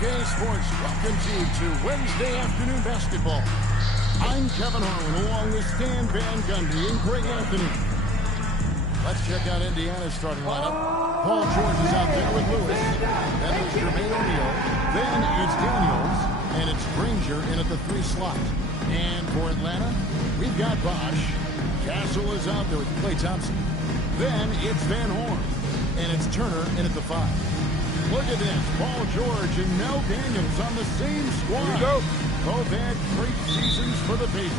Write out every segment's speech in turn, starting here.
OK Sports welcomes you to Wednesday afternoon basketball. I'm Kevin Harlan along with Stan Van Gundy and Greg Anthony. Let's check out Indiana's starting lineup. Paul George is out there with Lewis. Then it's Jermaine O'Neal. Then it's Daniels. And it's Granger in at the 3 slot. And for Atlanta, we've got Bosch. Castle is out there with Klay Thompson. Then it's Van Horn. And it's Turner in at the 5. Look at this. Paul George and Mel Daniels on the same squad. Here we go. Both had great seasons for the Pacers.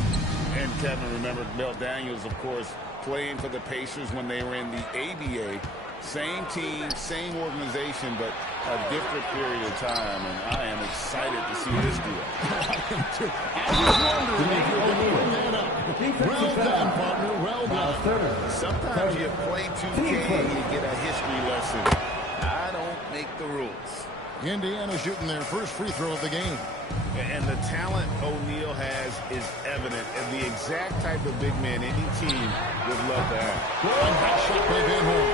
And Kevin remembered Mel Daniels, of course, playing for the Pacers when they were in the ABA. Same team, same organization, but a different period of time. And I am excited to see this deal. I was wondering if you were going to bring that up. Well done, partner. Well done. Sometimes you play 2K and you get a history lesson. I don't make the rules. Indiana shooting their first free throw of the game. And the talent O'Neal has is evident, and the exact type of big man any team would love to have. One hot shot by Van Horn.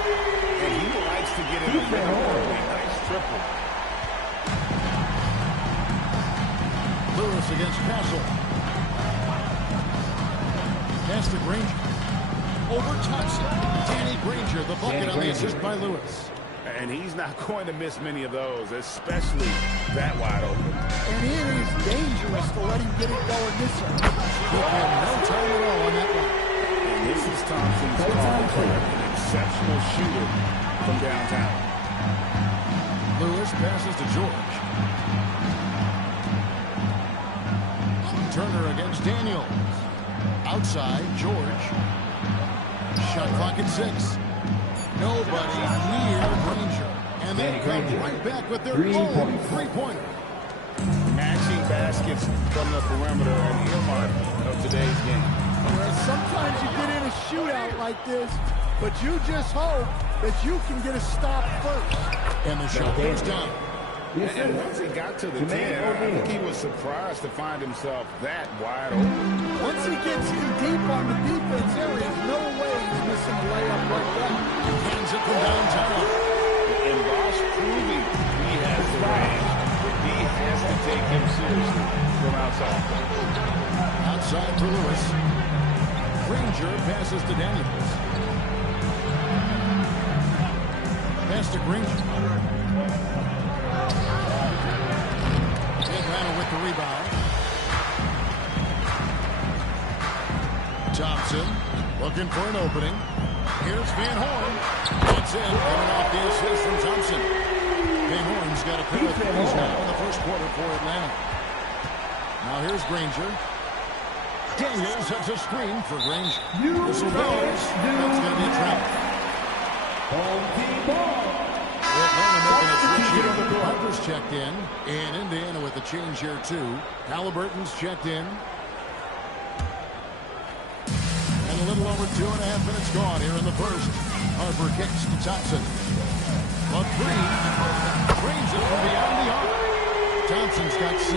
And he likes to get in the middle. Nice triple. Lewis against Castle. Pass to Granger. Over Thompson. Danny Granger, the bucket on the assist by Lewis. And he's not going to miss many of those, especially that wide open. And it is dangerous to let him get it going this way. He had no time at all on that one. And this is Thompson's an exceptional shooter from downtown. Lewis passes to George. Turner against Daniels. Outside, George. Shot clock at 6. Nobody near Granger. And they come right back with their own three-pointer. Matching baskets from the perimeter are the earmark of today's game. Well, sometimes you get in a shootout like this, but you just hope that you can get a stop first. And the shot goes down. And once he got to the 10, I think he was surprised to find himself that wide open. Once he gets in deep on the defense, there is no way he's missing a layup like that. Hands it from downtown. And Bosch proving he has the range, but he has to take him seriously from outside. Outside for Lewis. Granger passes to Daniels. Pass to Granger. Atlanta with the rebound. Thompson looking for an opening. Here's Van Horn. That's it. Coming off the assist from Thompson. Van Horn's got a pair of threes now in the first quarter for Atlanta. Now here's Granger. Daniels sets a screen for Granger. Whistle blows. That's going to be a trap. Atlanta making a switch here. Harper's checked in. And Indiana with a change here too. Halliburton's checked in. And a little over 2.5 minutes gone here in the first. Harper kicks to Thompson. A three. Drains it from beyond the arc. Thompson's got 6.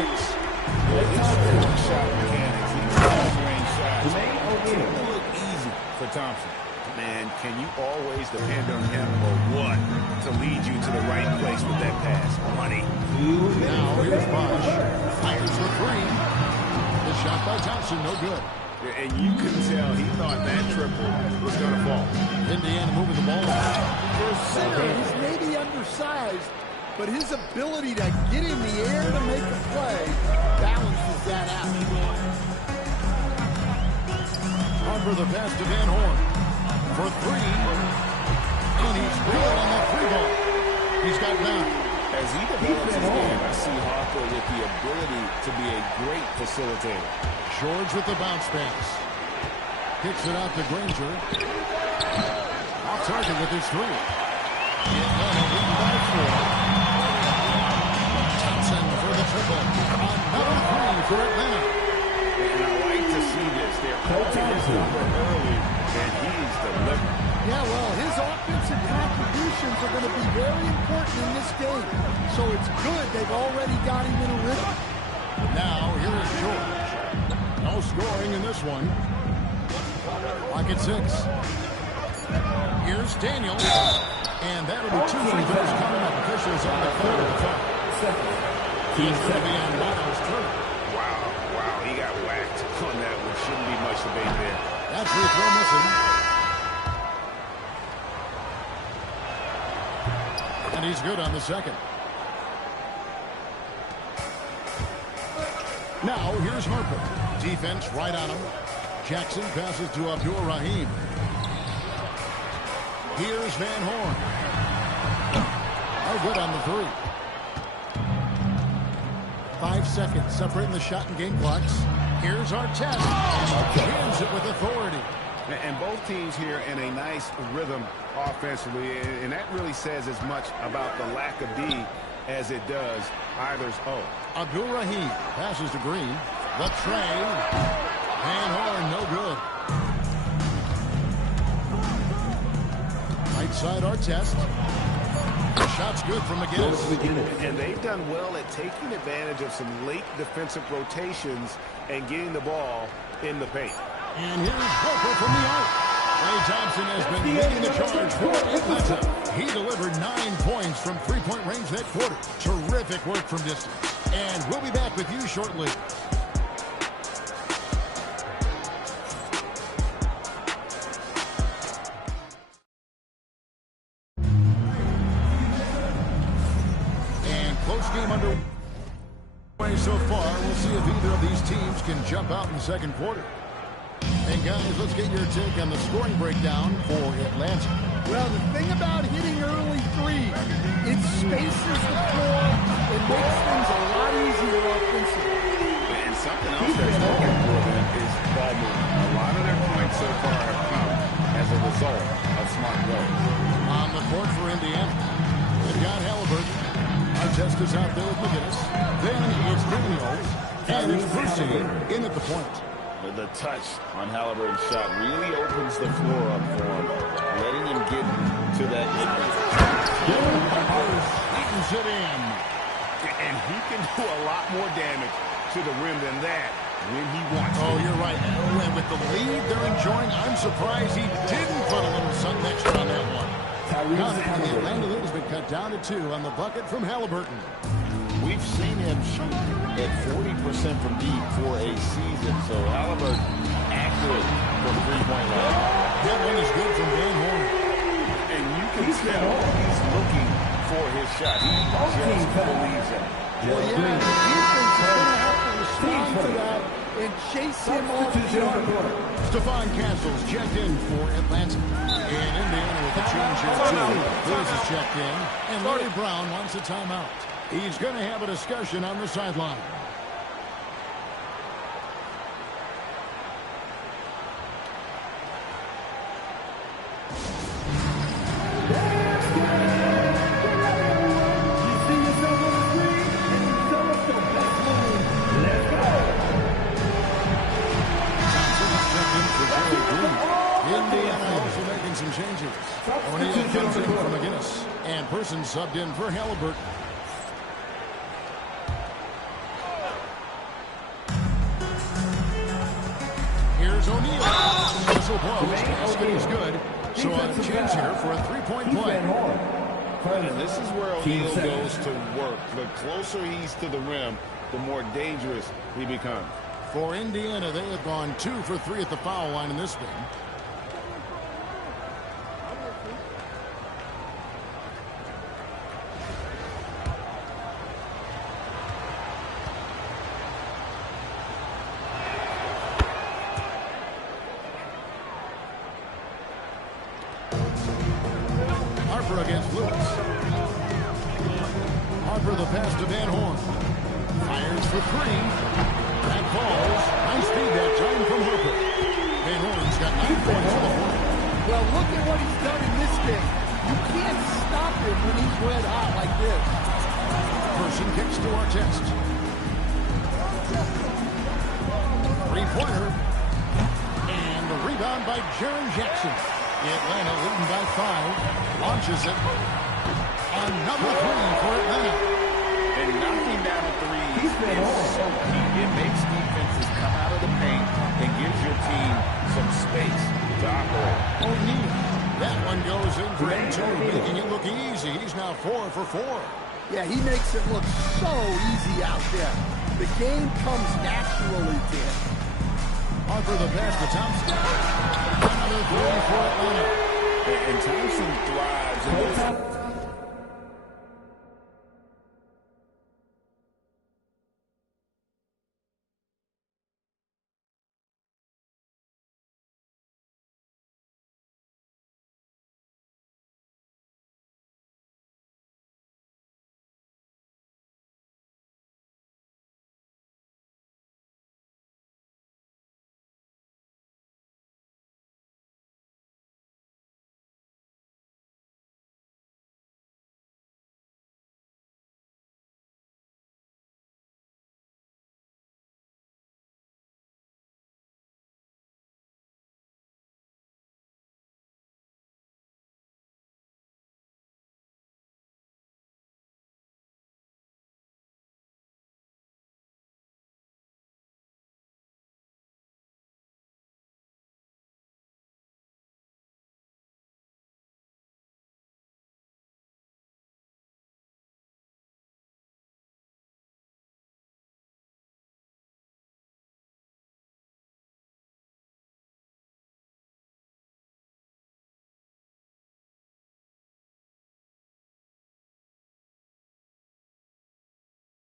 Shot mechanics. These range shots. It look easy for Thompson. Man, can you always depend on him or what to lead you to the right place with that pass? Money. Now here's Bosch. Fires the 3. The shot by Thompson, no good. And you can tell he thought that triple was going to fall. Indiana moving the ball. For a center, he's maybe undersized, but his ability to get in the air to make a play balances that out. Harper the pass to Van Horn. For 3. And he's good on that 3 ball. He's got 9. As he develops his game, I see Harper with the ability to be a great facilitator. George with the bounce pass. Kicks it out to Granger. Off target with his 3. Atlanta leading by 4. Thompson for the triple. Another 3 for Atlanta. And I like to see this. They're coaching his number early, and he's delivering. Yeah, well, his offensive contributions are going to be very important in this game. So it's good they've already got him in a rhythm. Now, here is George. No scoring in this one. Clock at 6. Here's Daniels. And that'll be 2 free throws coming up. Officials on the 4. It's going to be on Miles' turn. Wow, he got whacked on that one. Shouldn't be much debate there. That free throw missing. And he's good on the second. Now, here's Harper. Defense right on him. Jackson passes to Abdul-Rahim. Here's Van Horn. Oh, good on the three. 5 seconds separating the shot and game clocks. Here's Artest. Jams it with authority. And both teams here in a nice rhythm offensively, and that really says as much about the lack of D as it does either's O. Abdul-Rahim passes to Green. The tray. Van Horn, no good. Right side Artest. The shot's good from McGinnis. And they've done well at taking advantage of some late defensive rotations and getting the ball in the paint. And here's Harper from the arc. Ray Thompson has been leading the charge for Atlanta. He delivered 9 points from three-point range that quarter. Terrific work from distance. And we'll be back with you shortly. And close game underway so far. We'll see if either of these teams can jump out in the second quarter. And guys, let's get your take on the scoring breakdown for Atlanta. Well, the thing about hitting early threes, it spaces the floor and makes things a lot easier offensively. And something else that's working for them is ball movement. A lot of their points so far have come as a result of smart play. On the court for Indiana, they've got Halliburton. Artest is out there with McGinnis. Then it's Daniels. And it's Brucey in at the point. The touch on Halliburton's shot really opens the floor up for him, letting him get to that mid-range. Slams it in. And he can do a lot more damage to the rim than that when he wants to. Oh, you're right. And with the lead they're enjoying, I'm surprised he didn't put a little something extra on that one. The Atlanta lead has been cut down to 2 on the bucket from Halliburton. We've seen him shoot at 40% from deep for a season, so Halliburton accurate from three-point line. That one is good from Van Horn. And you can tell he's looking for his shot. He just believes it. Well, yeah, the defense is going to have to respond to that and chase him off the arm. Stephon Castle's checked in for Atlanta. And Indiana with the change here, too. Lewis is checked in, and Larry Brown wants a timeout. He's going to have a discussion on the sideline. Indiana also making some changes. O'Neal comes in for McGinnis, and Person subbed in for Halliburton. Here's O'Neal. Whistle blows. Basket is good. So a chance here for a three-point play. And this is where O'Neal goes to work. The closer he's to the rim, the more dangerous he becomes. For Indiana, they have gone 2 for 3 at the foul line in this game. Harper against Lewis. Harper the pass to Van Horn. Fires for 3. That falls. Nice feed that time from Harper. Van Horn's got 9 points for the point. Well, look at what he's done in this game. You can't stop him when he's red hot like this. Person kicks to Artest. Three-pointer. And the rebound by Jaren Jackson. Atlanta leading by 5. Launches it. Another 3 for Atlanta. And knocking down a 3 is so key. It makes defenses come out of the paint and gives your team some space to operate. O'Neal. That one goes in for him, too, making it look easy. He's now 4 for 4. Yeah, he makes it look so easy out there. The game comes naturally to him. Harper the pass to Thompson. Another three for Atlanta. And Thompson thrives in this.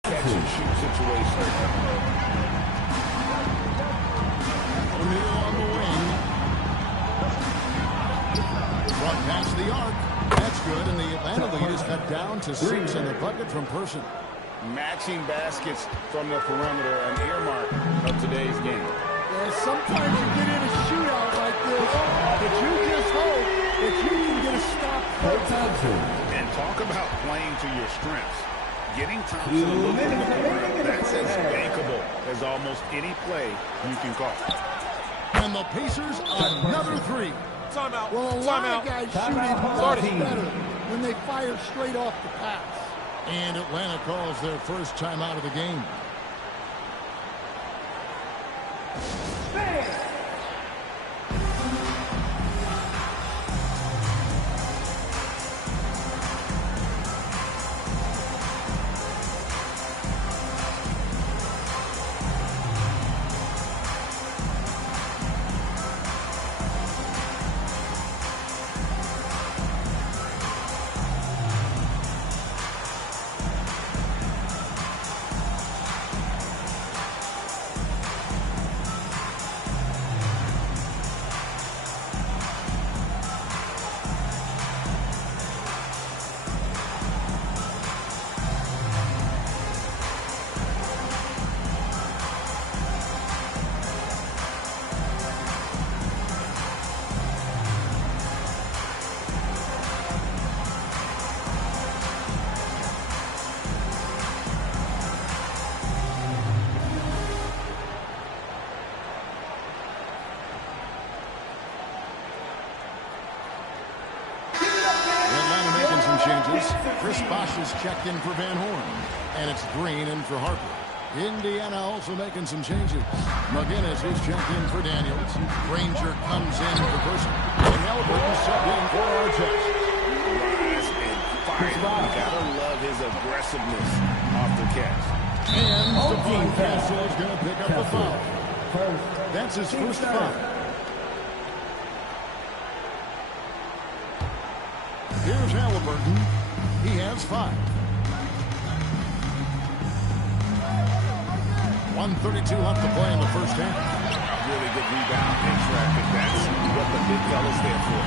Catch and shoot situation. O'Neal on the wing. Front past the arc. That's good, and the Atlanta lead is cut down to 6 in the bucket from Person. Matching baskets from the perimeter, an earmark of today's game. Yeah, sometimes you get in a shootout like this, but you just hope that you can get a stop first. And talk about playing to your strengths. Getting Thompson to look from the corner, that's as bankable as almost any play you can call. And the Pacers, another three. Timeout. Well, a lot of guys shoot it much better when they fire straight off the pass. And Atlanta calls their first timeout of the game. Chris Bosh is checked in for Van Horn. And it's Green in for Harper. Indiana also making some changes. McGinnis is checked in for Daniels. Granger comes in for Person. And Halliburton subbed in for Artest. Rise and fire. Gotta love his aggressiveness off the catch. And Stephon Castle is going to pick up the foul. That's his first foul. Here's Halliburton. He has 5. 1:32 left to play in the first half. Really good rebound and traffic. That's what the big fella's there for.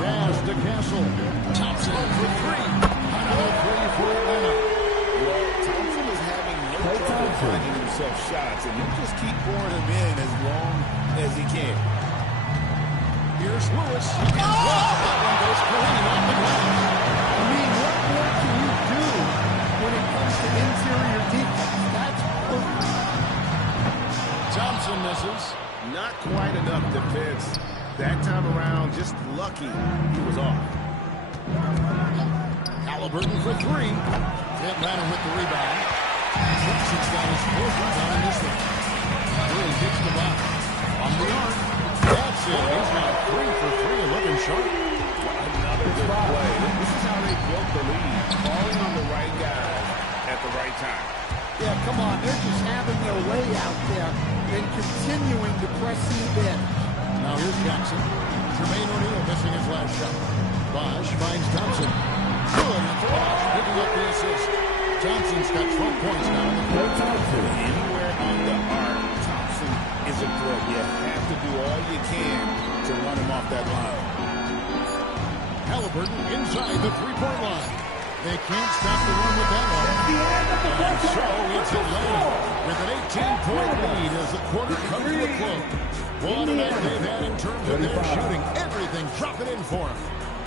Pass to Castle. Thompson for 3. Another 3 for Atlanta. Well, Thompson is having no trouble finding himself shots, and he'll just keep pouring them in as long as he can. Here's Lewis. That one goes clean off the glass. I mean, what more can you do when it comes to interior defense? That's perfect. Thompson misses. Not quite enough defense. That time around, just lucky he was off. Halliburton for 3. Atlanta with the rebound. Thompson's got his 4th rebound in this one. Really hits the box. On the arc. That's it. He's got 3 for 3 and looking sharp. Another good play. This is how they built the lead, calling on the right guys at the right time. Yeah, come on. They're just having their way out there and continuing to press the advantage. Now here's Jackson. Jermaine O'Neal missing his last shot. Bosch finds Thompson. Good, and Bosch picking up the assist. Johnson's got 12 points now in the quarter. Anywhere on the arc, Thompson is a threat. You have to do all you can to run him off that line. Halliburton inside the three-point line. They can't stop the run with that one. And so it's Atlanta with an 18-point lead as the quarter comes to a close. What a night they've had in terms of their shooting. Everything dropping in for them.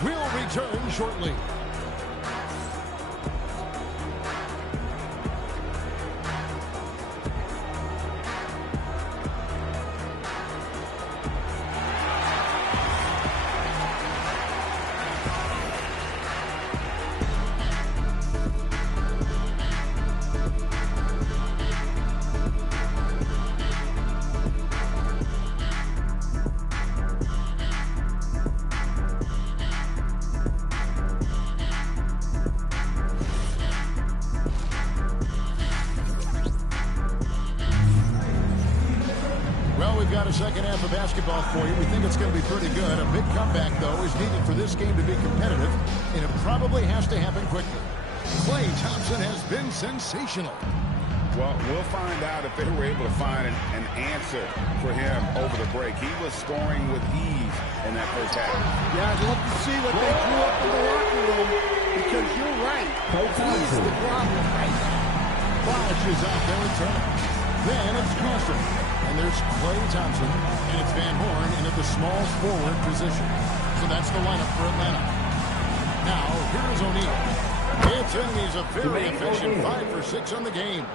We'll return shortly. Second half of basketball for you. We think it's going to be pretty good. A big comeback, though, is needed for this game to be competitive, and it probably has to happen quickly. Klay Thompson has been sensational. Well, we'll find out if they were able to find an answer for him over the break. He was scoring with ease in that first half. Yeah, I'd love to see what they drew up in the locker room, because you're right. He's the problem right now. Bosch is out there in turn. Then it's Crawford. And there's Klay Thompson, and it's Van Horn in at the small forward position. So that's the lineup for Atlanta. Now, here's O'Neal. It's in. He's a very efficient 5 for 6 on the game.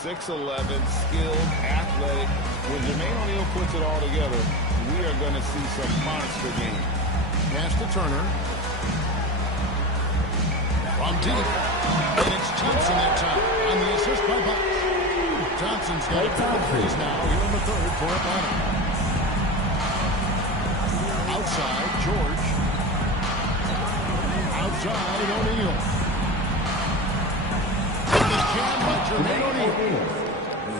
6'11", skilled, athletic. When Jermaine O'Neal puts it all together, we are going to see some monster games. Pass to Turner. From deep. And it's Thompson that time on the assist by Bosch. Johnson's got a couple threes now here in the third for Atlanta. Outside, George. Outside, O'Neal. The jam by Jermaine O'Neal.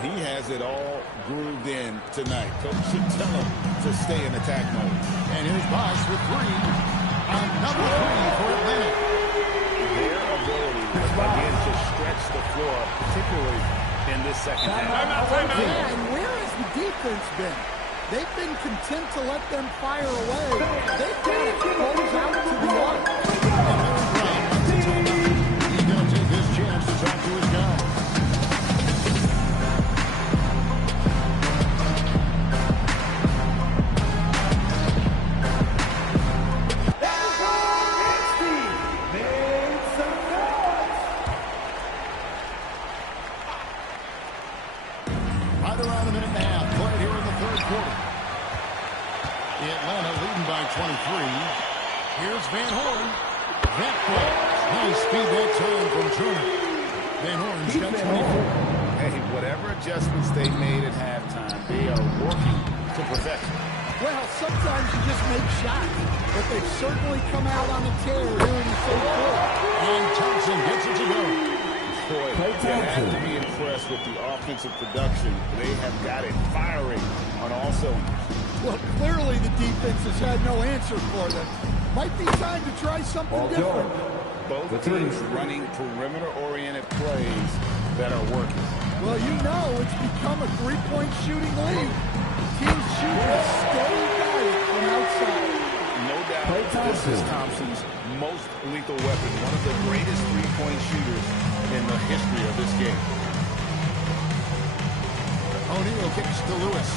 He has it all grooved in tonight. Coach should tell him to stay in attack mode. And here's Bosch with 3. Another 3 for Atlanta. Their ability, again, to stretch the floor, particularly in this second half. Yeah, and where has the defense been? They've been content to let them fire away. They've got to close out to the arc. He's going to take this chance to talk to his guy. Around a minute and a half played here in the third quarter. Atlanta leading by 23. Here's Van Horn. That play. Nice speed that time from Turner. Van Horn's got 24. Hey, whatever adjustments they made at halftime, they are working to perfection. Well, sometimes you just make shots, but they've certainly come out on a tear here in the third quarter. And Thompson gets it to go. Boy, you have to be impressed with the offensive production. They have got it firing on all cylinders. Well, clearly the defense has had no answer for them. Might be time to try something different. Both teams running perimeter-oriented plays that are working. Well, you know it's become a three-point shooting league. Teams shooting a steady diet from outside. No doubt this is Thompson's most lethal weapon, one of the greatest three-point shooters in the history of this game. O'Neal kicks to Lewis.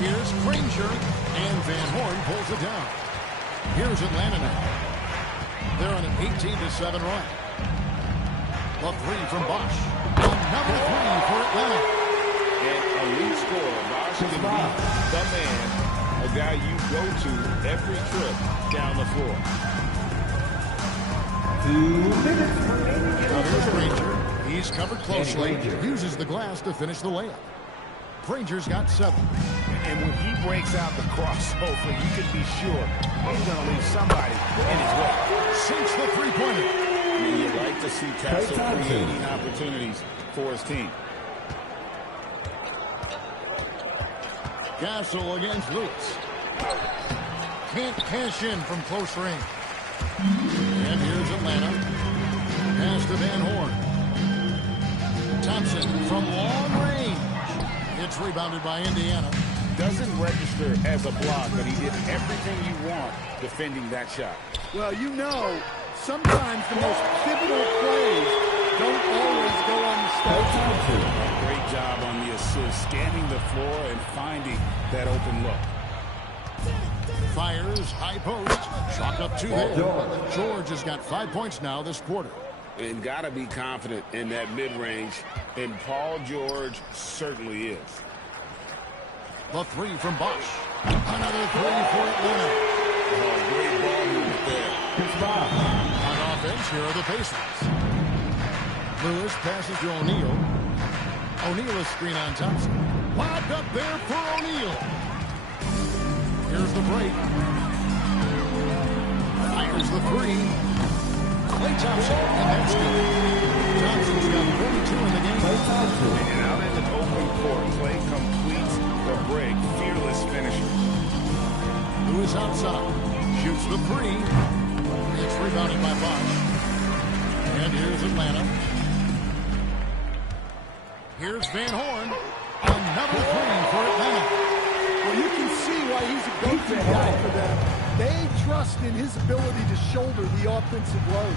Here's Granger, and Van Horn pulls it down. Here's Atlanta now. They're on an 18-7 run. A 3 from Bosch. Another 3 for Atlanta. And elite scorer, Bosch can be the man, a guy you go to every trip down the floor. 2 minutes remaining. Now there's Granger. He's covered closely. Uses the glass to finish the layup. Granger's got 7. And when he breaks out the crossover, you can be sure he's going to leave somebody in his way. Sinks the three-pointer. You'd like to see Castle creating opportunities for his team. Castle against Lewis. Can't cash in from close range. And here's Atlanta. Pass to Van Horn. Thompson from long range. It's rebounded by Indiana. Doesn't register as a block, but he did everything you want defending that shot. Well, you know, sometimes the most pivotal plays don't always go on the stage. Great job on the assist, scanning the floor and finding that open look. Fires, high post, chalk up 2 there. George has got 5 points now this quarter. And got to be confident in that mid-range, and Paul George certainly is. The 3 from Bosch. Another 3 for Atlanta. Oh, great ball movement there. On offense, here are the Pacers. Lewis passes to O'Neal. O'Neal is screen on Thompson. Lobbed up there for O'Neal. Here's the break. Fires the 3. Klay Thompson, and that's good. Thompson's got 42 in the game. And out in the open court, Klay completes the break. Fearless finisher. Lewis outside. Shoots the 3. It's rebounded by Bosch. And here's Atlanta. Here's Van Horn. Another 3 for Atlanta. Well, you can see why he's a go-to guy for them. They trust in his ability to shoulder the offensive load.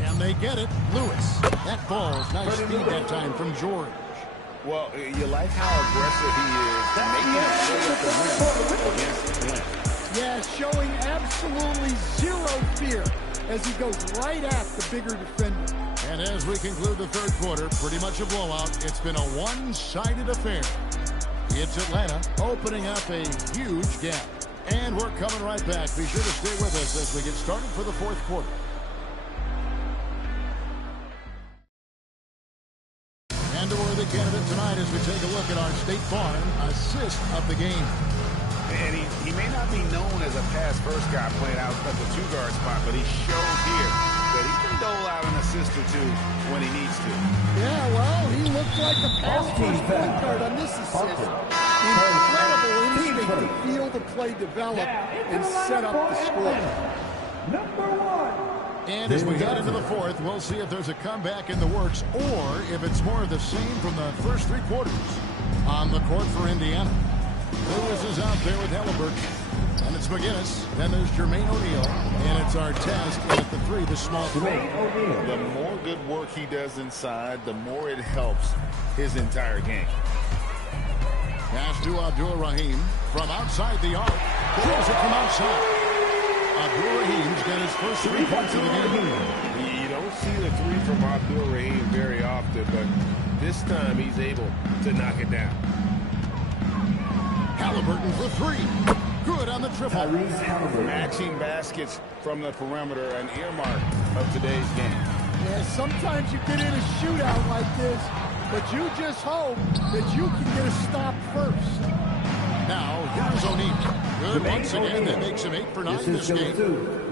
Can they get it? Lewis. That ball's nice speed that time from George. Well, you like how aggressive he is to make that play at the rim against the win. Yeah, showing absolutely zero fear as he goes right at the bigger defender. And as we conclude the third quarter, pretty much a blowout. It's been a one-sided affair. It's Atlanta opening up a huge gap. And we're coming right back. Be sure to stay with us as we get started for the fourth quarter. And a worthy candidate tonight as we take a look at our State Farm assist of the game. And he may not be known as a pass-first guy playing out at the 2-guard spot, but he showed here that he can dole out an assist or 2 when he needs to. Yeah, well, he looked like a pass-first point guard on this assist. Incredible instinct to feel the play develop and set up the score. And as we head into the fourth, we'll see if there's a comeback in the works or if it's more of the same from the first 3 quarters. On the court for Indiana, Lewis is out there with Halliburton. And it's McGinnis. Then there's Jermaine O'Neal. And it's Artest. And at the 3, the small forward. The more good work he does inside, the more it helps his entire game. Pass to Abdul-Rahim from outside the arc. Throws it from outside. Abdul-Rahim's got his first 3 points of the game. You don't see the 3 from Abdul-Rahim very often, but this time he's able to knock it down. Halliburton for 3. Good on the triple. Matching baskets from the perimeter, an earmark of today's game. Yeah, sometimes you get in a shootout like this, but you just hope that you can get a stop first. Now, here's O'Neal. Good once again. That makes him 8 for 9 this game.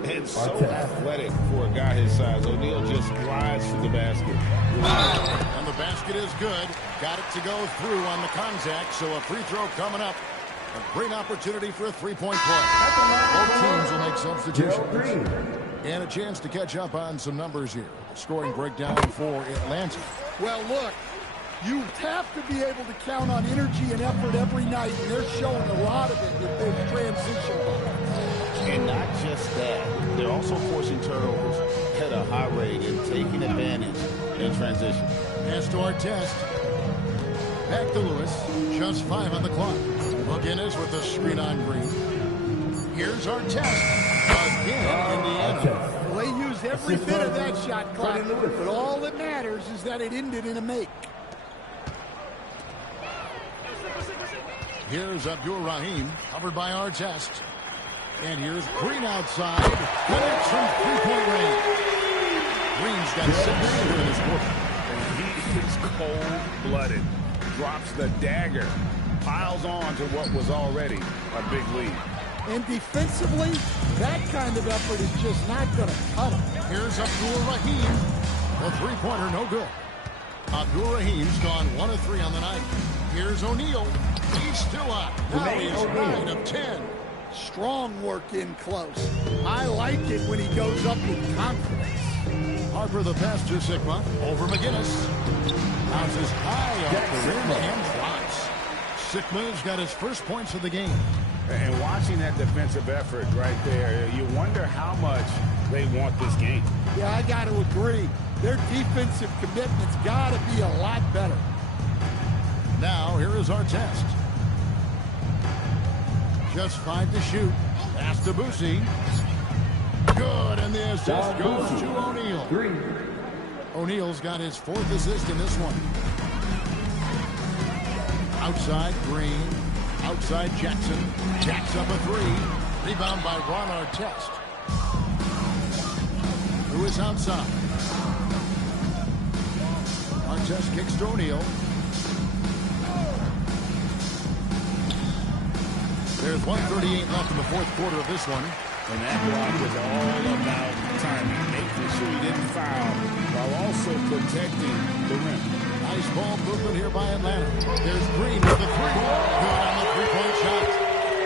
And so athletic for a guy his size. O'Neal just glides to the basket. And the basket is good. Got it to go through on the contact, so a free throw coming up. A great opportunity for a 3-point play. Both teams will make substitutions. And a chance to catch up on some numbers here. Scoring breakdown for Atlanta. Well, look, you have to be able to count on energy and effort every night, and they're showing a lot of it with their transition. And not just that, they're also forcing turnovers at a high rate and taking advantage in transition. Pass to Artest. Back to Lewis. Just 5 on the clock. McGinnis with the screen on Green. Here's Artest. Again, Indiana. Well, they used every bit of that shot clock, but all that matters is that it ended in a make. Here's Abdul-Rahim, covered by Artest. And here's Green outside. Connects from 3-point range. Green's got 6 here in his quarter. He is cold-blooded. drops the dagger, piles on to what was already a big lead. And defensively, that kind of effort is just not going to cut him. Here's Abdul Rahim. The three-pointer, no good. Abdul Rahim's gone 1 of 3 on the night. Here's O'Neal. He's still up. Now he's 9 of 10. Strong work in close. I like it when he goes up with confidence. Harper the pass to Sigma. Over McGinnis. Bounces high off the rim and drops. Sigma's got his first points of the game. And watching that defensive effort right there, you wonder how much they want this game. Yeah, I got to agree. Their defensive commitment's got to be a lot better. Now, here is our test. Just 5 to shoot. Pass to Boosie. Good, and the assist goes to O'Neal. O'Neal's got his 4th assist in this one. Outside, Green. Outside, Jackson. Jacks up a 3. Rebound by Ron Artest. Who is outside? Artest kicks to O'Neal. There's 1:38 left in the 4th quarter of this one. And that block was all about timing, making sure he didn't foul while also protecting the rim. Nice ball movement here by Atlanta. There's Green with the 3. Good on the three-point shot.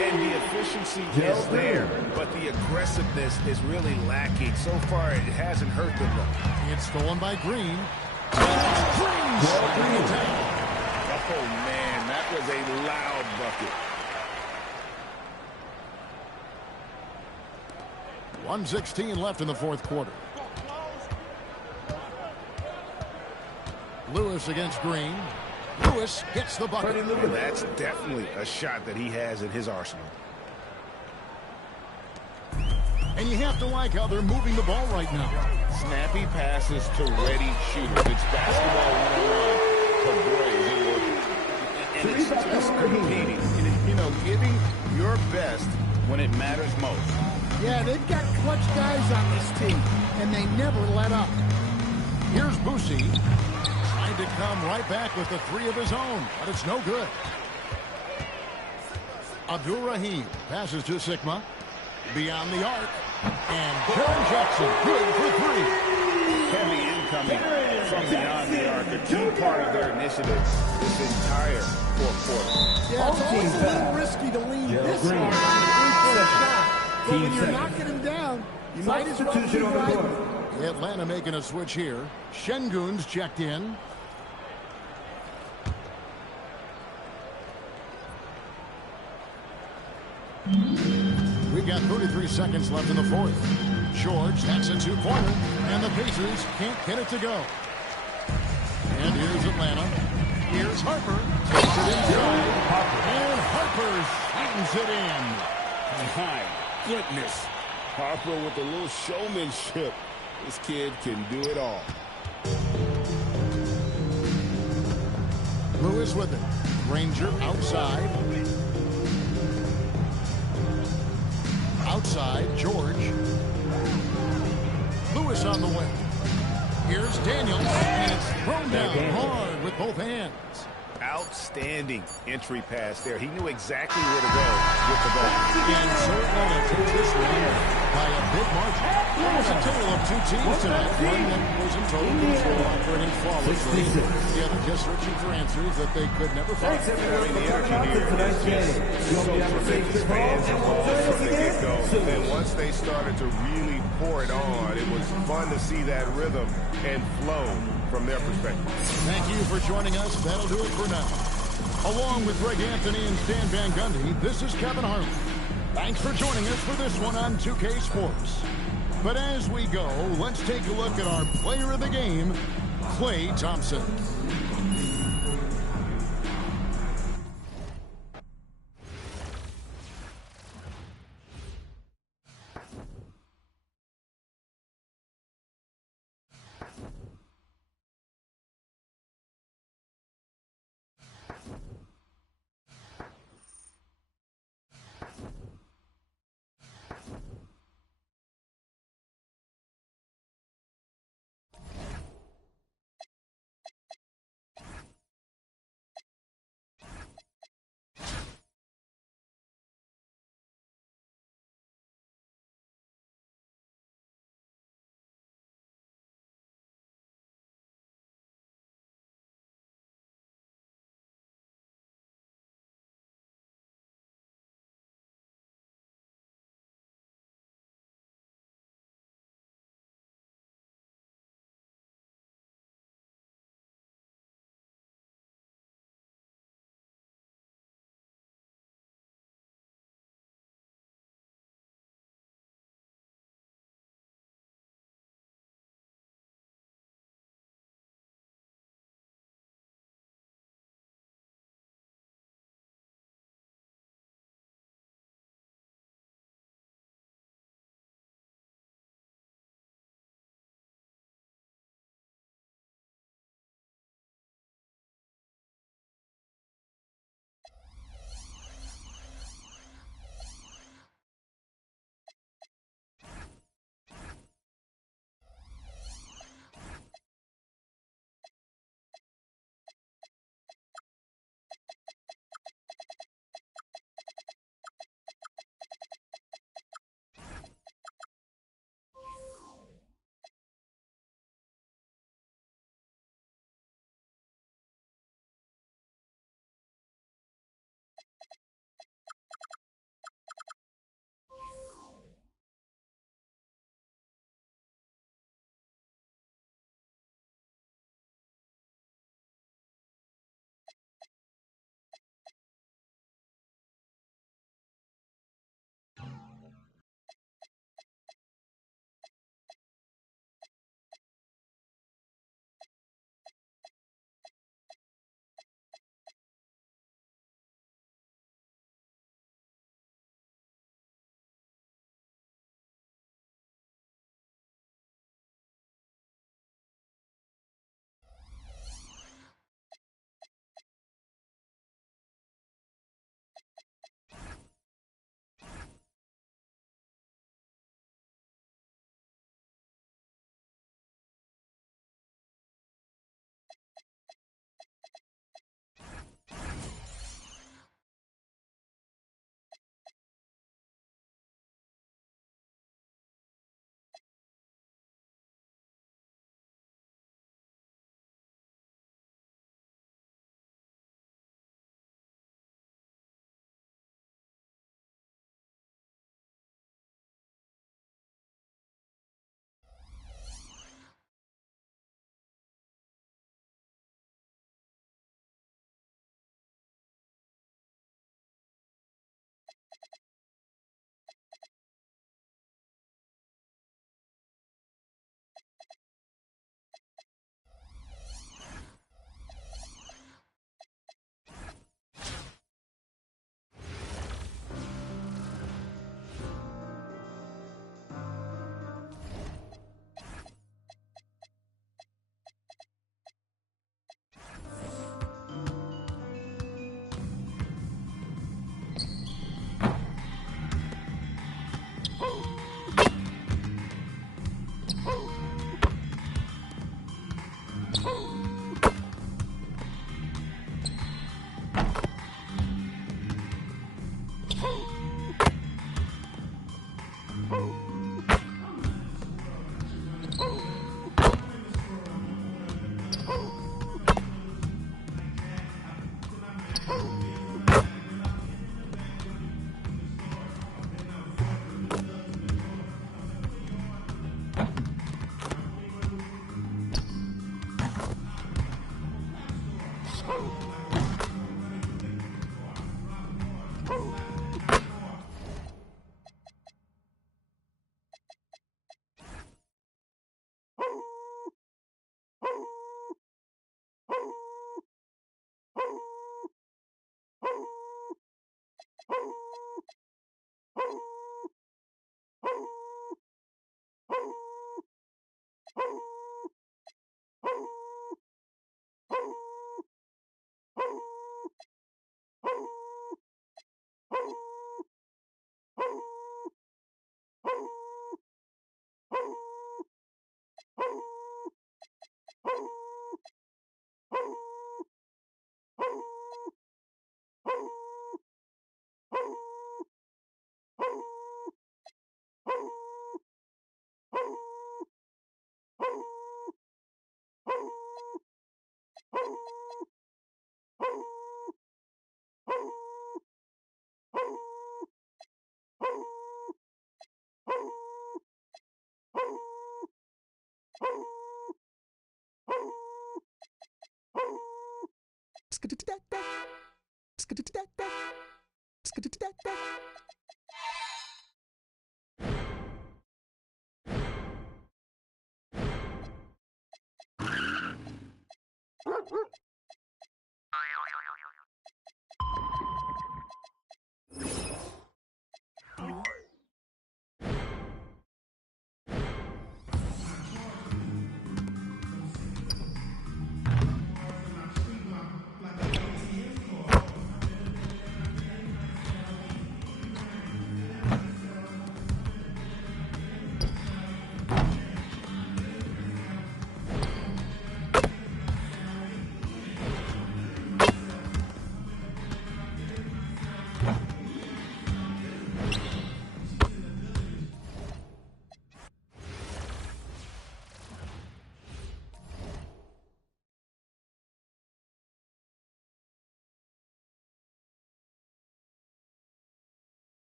And the efficiency is there, but the aggressiveness is really lacking. So far, it hasn't hurt them though. It's stolen by Green. Green sliding it down. Oh man, that was a loud bucket. 1:16 left in the 4th quarter. Lewis against Green. Lewis gets the bucket. That's definitely a shot that he has in his arsenal. And you have to like how they're moving the ball right now. Snappy passes to ready shooters. It's basketball 101. But boy, is it working. And it's just competing. You know, giving your best when it matters most. Yeah, they've got clutch guys on this team, and they never let up. Here's Boosie. Trying to come right back with the 3 of his own, but it's no good. Abdul Rahim passes to Sigma. Beyond the arc. And Karen Jackson, good for 3. Heavy incoming from beyond the arc. A key part of their initiative this entire 4th quarter. Yeah, it's always a little risky to lean this hard on the 3-point shot. But when you're knocking him down, you might as well keep right. Atlanta making a switch here. Şengün's checked in. We've got 33 seconds left in the 4th. George, that's a 2-pointer, and the Pacers can't get it to go. And here's Atlanta. Here's Harper. Takes it inside. And Harper slams it in. My goodness. Harper with a little showmanship. This kid can do it all. Lewis with it. Granger outside. Outside, George. Lewis on the way. Here's Daniels, and it's thrown down hard with both hands. Outstanding entry pass there. He knew exactly where to go with the ball. And so Atlanta takes this one by a big margin. It was a tale of 2 teams tonight. One that was in total control, operating flawlessly. The other just searching for answers that they could never find. I mean, the energy here is just so tremendous. Fans involved from the get-go. And once they started to really pour it on, it was fun to see that rhythm and flow from their perspective. Thank you for joining us. That'll do it for now. Along with Greg Anthony and Stan Van Gundy, this is Kevin Harlan. Thanks for joining us for this one on 2K Sports. But as we go, let's take a look at our player of the game, Klay Thompson.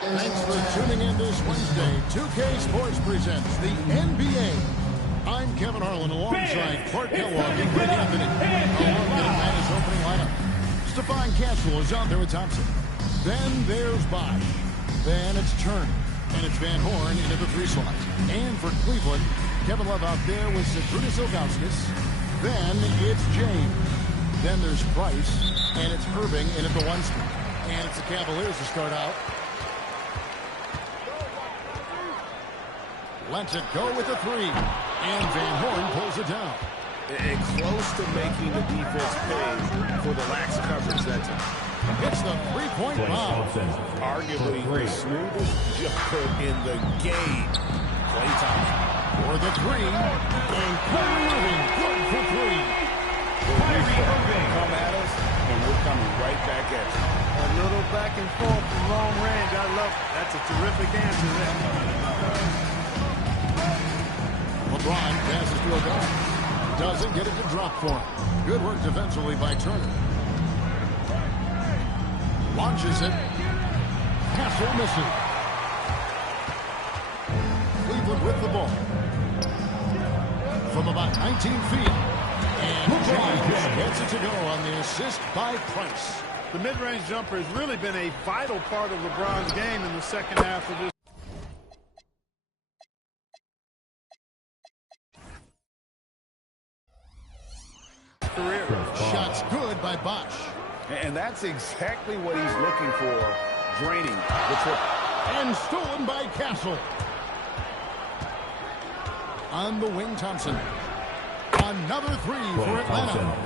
Thanks for tuning in this Wednesday. 2K Sports presents the NBA. I'm Kevin Harlan alongside Clark Kellogg and Greg Anthony. Along with Atlanta's opening lineup. Stephon Castle is out there with Thompson. Then there's Bosh. Then it's Turner. And it's Van Horn into the 3 slot. And for Cleveland, Kevin Love out there with Zydrunas Ilgauskas. Then it's James. Then there's Price. And it's Irving in at the 1 spot. And it's the Cavaliers to start out. Lets it go with the 3. And Van Horn pulls it down. Close to making the defense pay for the lax coverage that time. It's the 3-point bomb. Arguably the smoothest jumper in the game. Klay Thompson. For the 3. And Kyrie Irving good for 3. Kyrie Irving come at us, and we're coming right back at you. A little back and forth from long range. I love it. That's a terrific answer there. LeBron passes to Ilgauskas. Doesn't get it to drop for him. Good work defensively by Turner. Launches it. Castle misses. Cleveland with the ball. From about 19 feet. And James gets it to go on the assist by Price. The mid-range jumper has really been a vital part of LeBron's game in the second half of his career. Shots good by Bosh. And that's exactly what he's looking for, draining the triple. And stolen by Castle. On the wing, Thompson. Another 3 for Atlanta.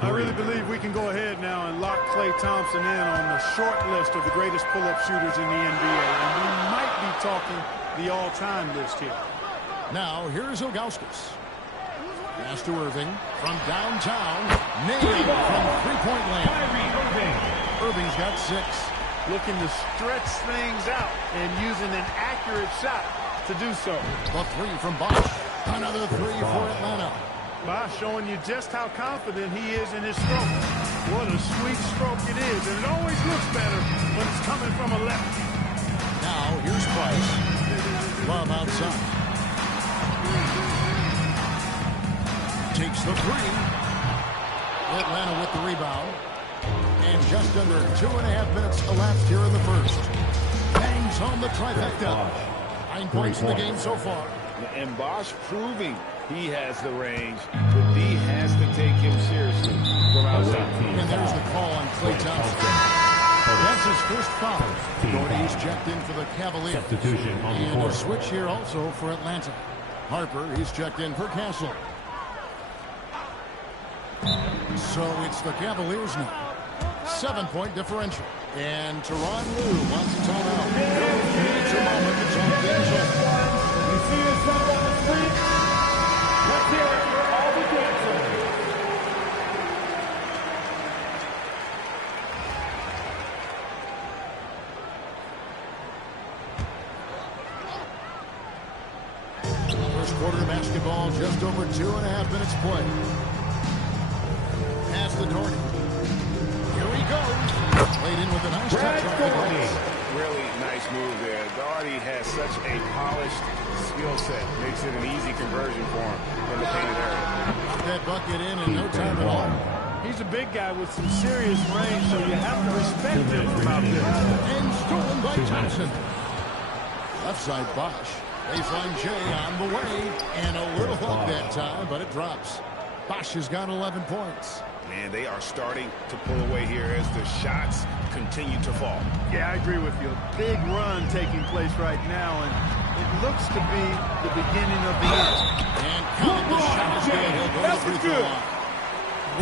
I really believe we can go ahead now and lock Klay Thompson in on the short list of the greatest pull-up shooters in the NBA. And we might be talking the all-time list here. Now, here's Ilgauskas. Pass to Irving from downtown. Nailed from three-point land. Irving's got 6. Looking to stretch things out and using an accurate shot to do so. The 3 from Bosh. Another 3 for Atlanta. Bosh showing you just how confident he is in his stroke. What a sweet stroke it is, and it always looks better when it's coming from a left. Now, here's Price. Love outside. Takes the 3. Atlanta with the rebound. And just under 2.5 minutes elapsed here in the first. Bangs home the trifecta. 9 points in the game so far. And Bosh proving he has the range, but D has to take him seriously from outside. And there's the call on Klay Thompson. That's his first foul. Doherty's checked in for the Cavaliers. And a switch here also for Atlanta. Harper, he's checked in for Castle. So it's the Cavaliers now. 7-point differential. And Tyronn Lue wants a timeout. It's a moment to talk things over. You see yourself on the street? Let's hear it for all the dancers. First quarter basketball, just over 2.5 minutes play. Pass to Doherty. Here he goes. Played in with a nice touch off the glass. Really nice move there. Doherty has such a polished skill set. Makes it an easy conversion for him in the painted area. Got that bucket in no time at all. He's a big guy with some serious range, so you have to respect him from out there. And stolen by Thompson. Left side Bosh. Baseline J on the way. And a little hook that time, but it drops. Bosh has got 11 points. Man, they are starting to pull away here as the shots continue to fall. Yeah, I agree with you. A big run taking place right now, and it looks to be the beginning of the end. And the shot is good. He'll go to the free throw line.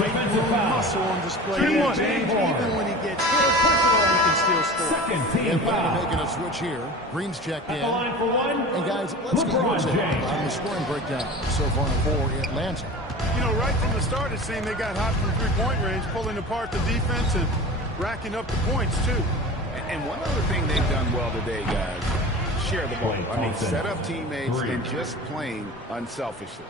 Weight room muscle on display. James, even when he gets hit, he can still score. Atlanta making a switch here. Green's checked in. And guys, let's get your take on the scoring breakdown so far for Atlanta. You know, right from the start, it seemed they got hot from three-point range, pulling apart the defense and racking up the points, too. And one other thing they've done well today, guys, share the ball. I mean, set up teammates and just playing unselfishly.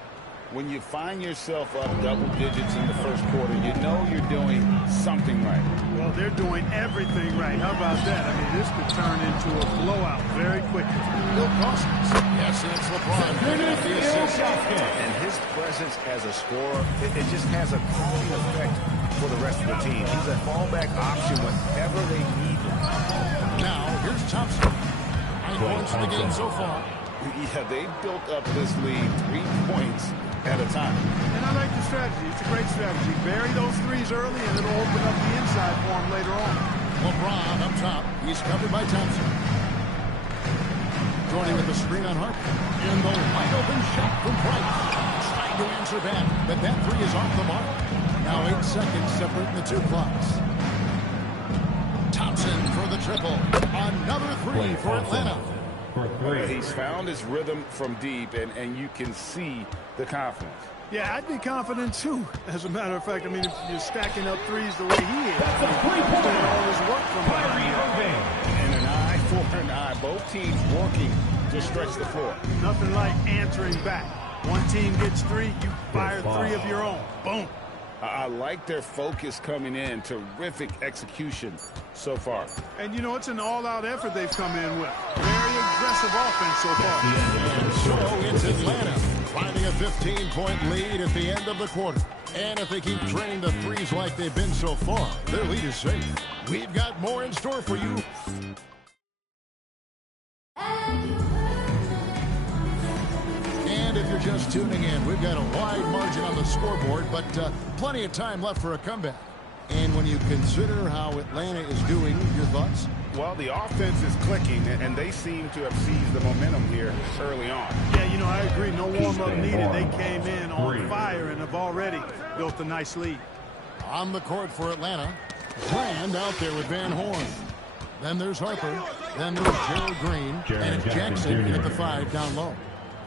When you find yourself up double digits in the first quarter, you know you're doing something right. Well, they're they're doing everything right. How about that? I mean, this could turn into a blowout very quickly. Bill Costner. Yes, and it's LeBron picking up the assist. And his presence as a scorer, it just has a calming effect for the rest of the team. He's a fallback option whenever they need him. Now, here's Thompson. 9 points in the game so far. Yeah, they built up this lead 3 points at a time. And I like the strategy. It's a great strategy. Bury those threes early, and it'll open up the inside for him later on. LeBron up top. He's covered by Thompson. Jordan with the screen on Harper. And the wide open shot from Price. Trying to answer back, but that three is off the mark. Now 8 seconds separating the two clocks. Thompson for the triple. Another three for Atlanta. He's found his rhythm from deep, and you can see the confidence. Yeah, I'd be confident, too. As a matter of fact, I mean, if you're stacking up threes the way he is, he's doing all his work from behind. And an eye for an eye. Both teams working to stretch the floor. Nothing like answering back. One team gets 3, you fire 3 of your own. Boom. I like their focus coming in. Terrific execution so far. And, you know, it's an all-out effort they've come in with. Very aggressive offense so far. And so it's Atlanta finding a 15-point lead at the end of the quarter. And if they keep draining the threes like they've been so far, their lead is safe. We've got more in store for you. And if you're just tuning in, we've got a wide margin on the scoreboard, but plenty of time left for a comeback. And when you consider how Atlanta is doing, your thoughts? Well, the offense is clicking, and they seem to have seized the momentum here early on. Yeah, you know, I agree. No warm-up needed. They came in on fire and have already built a nice lead. On the court for Atlanta. Brand out there with Van Horn. Then there's Harper. Then there's Gerald Green. And it's Jackson at the 5 down low.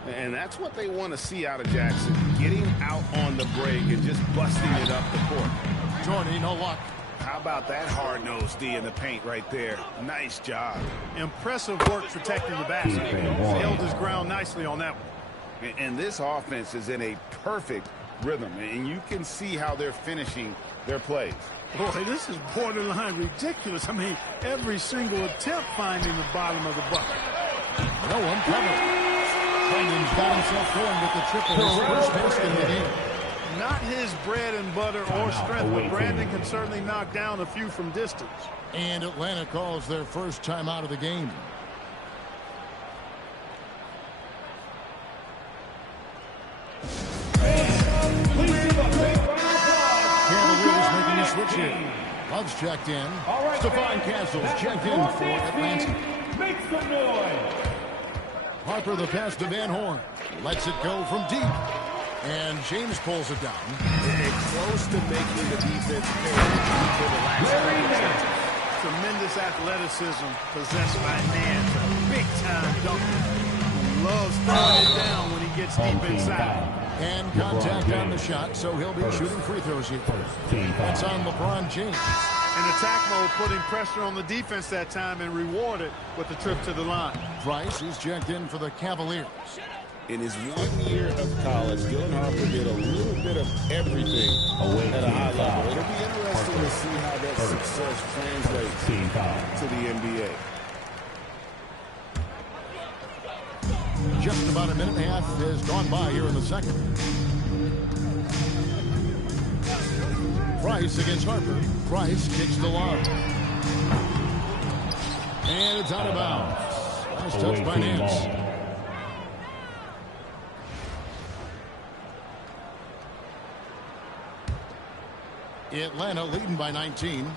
And that's what they want to see out of Jackson. Getting out on the break and just busting it up the court. Jordy, no luck. How about that hard-nosed D in the paint right there? Nice job. Impressive work protecting the basket. He held his ground nicely on that one. And this offense is in a perfect rhythm, and you can see how they're finishing their plays. Boy, this is borderline ridiculous. I mean, every single attempt finding the bottom of the bucket. No one covered. Brandon's got himself going with the triple. His first basket in the game. Not his bread and butter or strength, but Brandon can certainly knock down a few from distance. And Atlanta calls their first time out of the game. Cavaliers making a switch here. Love's checked in. Stephon Castle's checked in for Atlanta. Make some noise. Harper the pass to Van Horn. Lets it go from deep. And James pulls it down. Close to making the defense pay for the last 3 Tremendous athleticism possessed by Nance. A big-time dunker who loves throwing it down when he gets deep inside. And contact on the shot, so he'll be shooting free throws here. That's on LeBron James. In attack mode, putting pressure on the defense that time and rewarded with the trip to the line. Price is checked in for the Cavaliers. In his 1 year of college, Dylan Harper did a little bit of everything at a high level. It'll be interesting to see how that success translates to the NBA. Just about a minute and a half has gone by here in the second. Price against Harper. Price kicks the lob. And it's out of bounds. Nice touch by Nance. Atlanta leading by 19.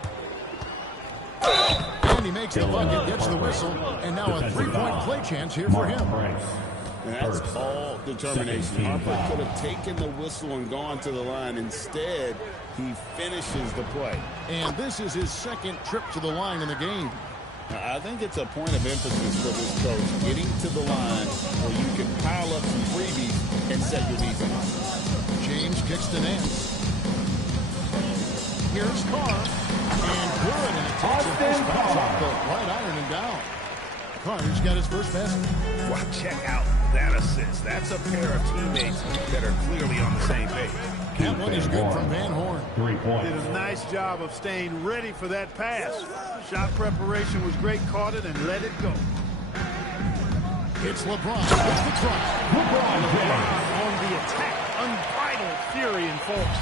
And he makes the bucket, gets the whistle, and now a three-point play chance here for him. And that's all determination. Harper could have taken the whistle and gone to the line. Instead, he finishes the play. And this is his second trip to the line in the game. I think it's a point of emphasis for this coach, getting to the line where you can pile up some freebies and set your defense. James kicks to Nance. Here's Carr. And good. And it takes a first bounce off the right iron and down. Carr's got his first basket. Well, check out that assist. That's a pair of teammates that are clearly on the same page. That one is good from Van Horn. 3 points. Did a nice job of staying ready for that pass. Shot preparation was great, caught it, and let it go. It's LeBron with the try. LeBron On the attack, unbridled fury and force.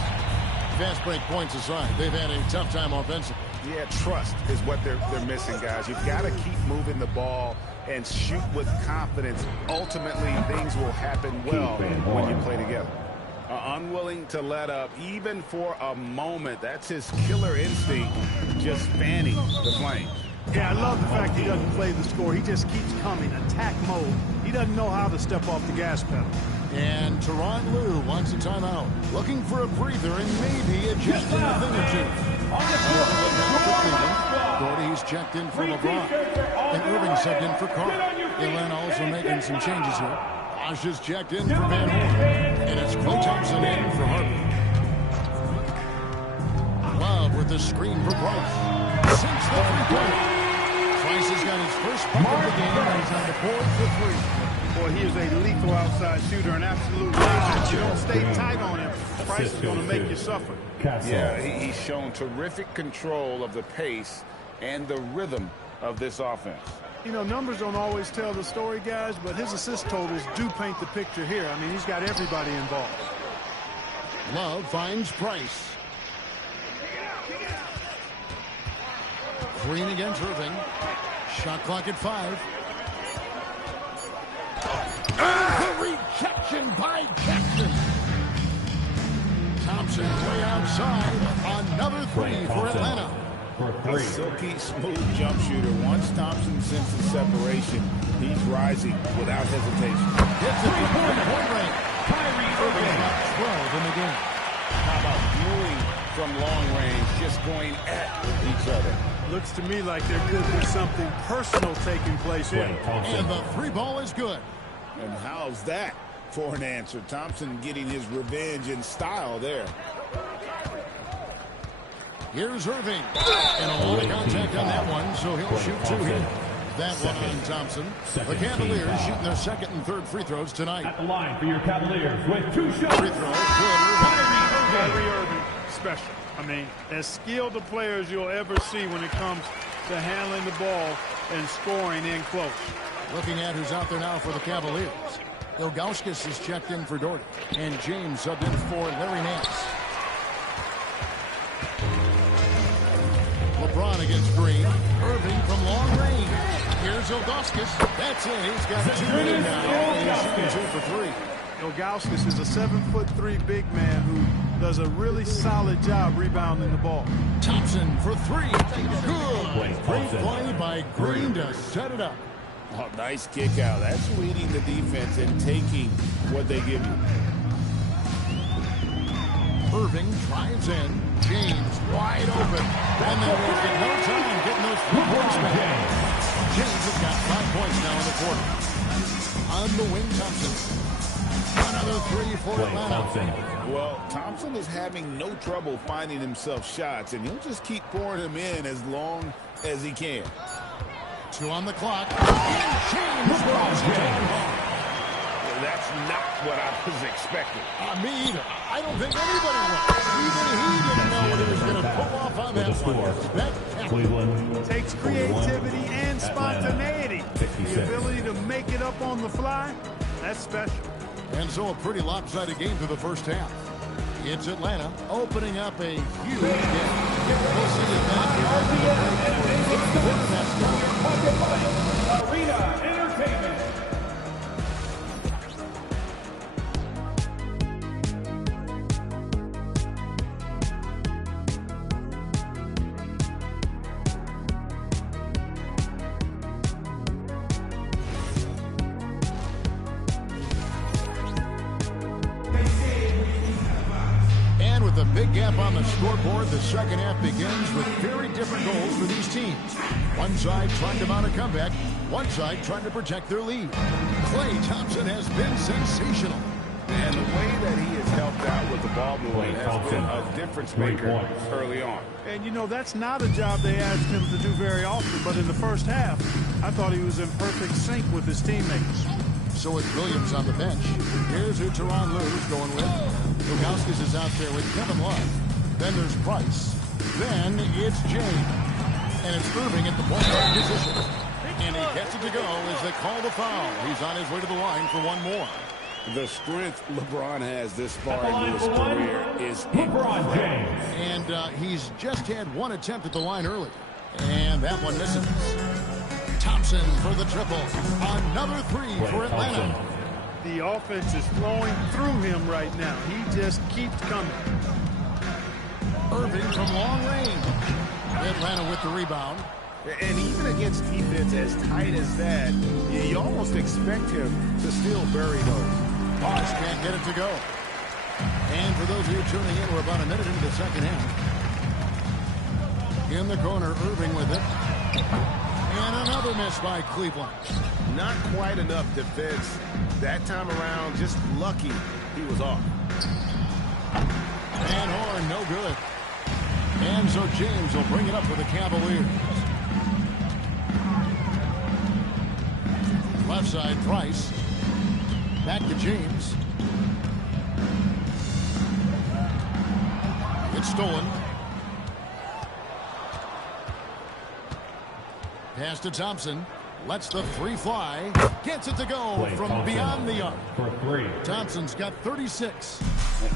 Fast break points aside, they've had a tough time offensively. Yeah, trust is what they're missing, guys. You've got to keep moving the ball and shoot with confidence. Ultimately, things will happen well when you play together. Unwilling to let up, even for a moment. That's his killer instinct, just fanning the flames. Yeah, I love the fact he doesn't play the score. He just keeps coming, attack mode. He doesn't know how to step off the gas pedal. And Tyronn Lue wants a timeout, looking for a breather and maybe adjusting a thing or two. Gordy's checked in for LeBron, and Irving subbed in for Carr. Atlanta also making some changes here. Bosh is checked in for Van Horn, and it's Klay Thompson in for Harper. Love with the screen for Price. Since the three-pointer. Price has got his first bucket of the game, and he's on the board for 3. Boy, he is a lethal outside shooter, an absolute laser. If you don't stay tight on him, Price is going to make you suffer. Yeah, he's shown terrific control of the pace and the rhythm of this offense. You know, numbers don't always tell the story, guys, but his assist totals do paint the picture here. I mean, he's got everybody involved. Love finds Price. Green against Irving. Shot clock at 5. The rejection by Jackson. Thompson way outside. Another 3 for Atlanta. A silky, smooth jump shooter. Once Thompson senses separation, he's rising without hesitation. Hits it from point range. Irving's got 12 in the game. How about viewing from long range, just going at each other? Looks to me like there could be something personal taking place here. And the 3-ball is good. And how's that for an answer? Thompson getting his revenge in style there. Here's Irving. And a lot of contact on that one, so he'll shoot 2 here. That one on Thompson. The Cavaliers shooting their second and third free throws tonight. At the line for your Cavaliers with 2 shots. Free throw, good. Kyrie Irving, special. I mean, as skilled a player as you'll ever see when it comes to handling the ball and scoring in close. Looking at who's out there now for the Cavaliers. Ilgauskas is checked in for Doherty. And James subbed in for Larry Nance. LeBron against Green. Irving from long range. Here's Ilgauskas. That's it. He's got 2 in now. He's shooting 2 for 3. Ilgauskas is a 7'3" big man who does a really solid job rebounding the ball. Thompson for 3. Good. Great play by Green to set it up. Oh, nice kick out. That's reading the defense and taking what they give you. Irving drives in. James wide open. And then wasting no time getting those 3 points back. James has got 5 points now in the quarter. On the wing, Thompson. Another 3 for Atlanta. Well, Thompson is having no trouble finding himself shots, and he'll just keep pouring them in as long as he can. 2 on the clock. James rolls the ball. That's not what I was expecting. Me either. I don't think anybody was. Even he didn't know what he was going to pull off on that one. Cleveland Takes creativity and spontaneity. The ability to make it up on the fly, that's special. And so a pretty lopsided game through the first half. It's Atlanta opening up a huge game. We'll see if that Arena Entertainment. The big gap on the scoreboard. The second half begins with very different goals for these teams. One side trying to mount a comeback, one side trying to protect their lead. Klay Thompson has been sensational. And the way that he has helped out with the ball movement has been a difference maker early on. And, you know, that's not a job they asked him to do very often, but in the first half, I thought he was in perfect sync with his teammates. So is Williams on the bench. Here's who Teron Lue's going with. Lukowskis is out there with Kevin Love. Then there's Price. Then it's James. And it's Irving at the point guard position. And he gets it to go as they call the foul. He's on his way to the line for one more. The strength LeBron has this far into his career is LeBron James. And he's just had one attempt at the line early. And that one misses. Thompson for the triple. Another three for Atlanta. The offense is flowing through him right now. He just keeps coming. Irving from long range. Atlanta with the rebound. And even against defense as tight as that, you almost expect him to still bury those. Bosh can't get it to go. And for those of you tuning in, we're about a minute into the second half. In the corner, Irving with it. And another miss by Cleveland. Not quite enough defense. That time around, just lucky he was off. And Horn, no good. And so James will bring it up for the Cavaliers. Left side, Price. Back to James. It's stolen. Pass to Thompson. Lets the three fly. Gets it to go from beyond the arc. For three. Thompson's got 36.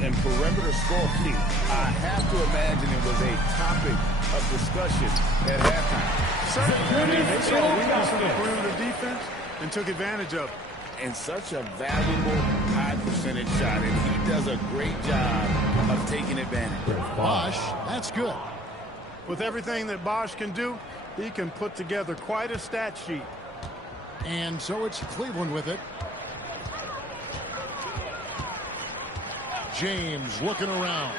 And perimeter scoring, I have to imagine it was a topic of discussion at halftime. Certainly, they saw weakness in the perimeter defense and took advantage of it. And such a valuable high percentage shot, and he does a great job of taking advantage. Bosh, that's good. With everything that Bosh can do, he can put together quite a stat sheet. And so it's Cleveland with it. James looking around.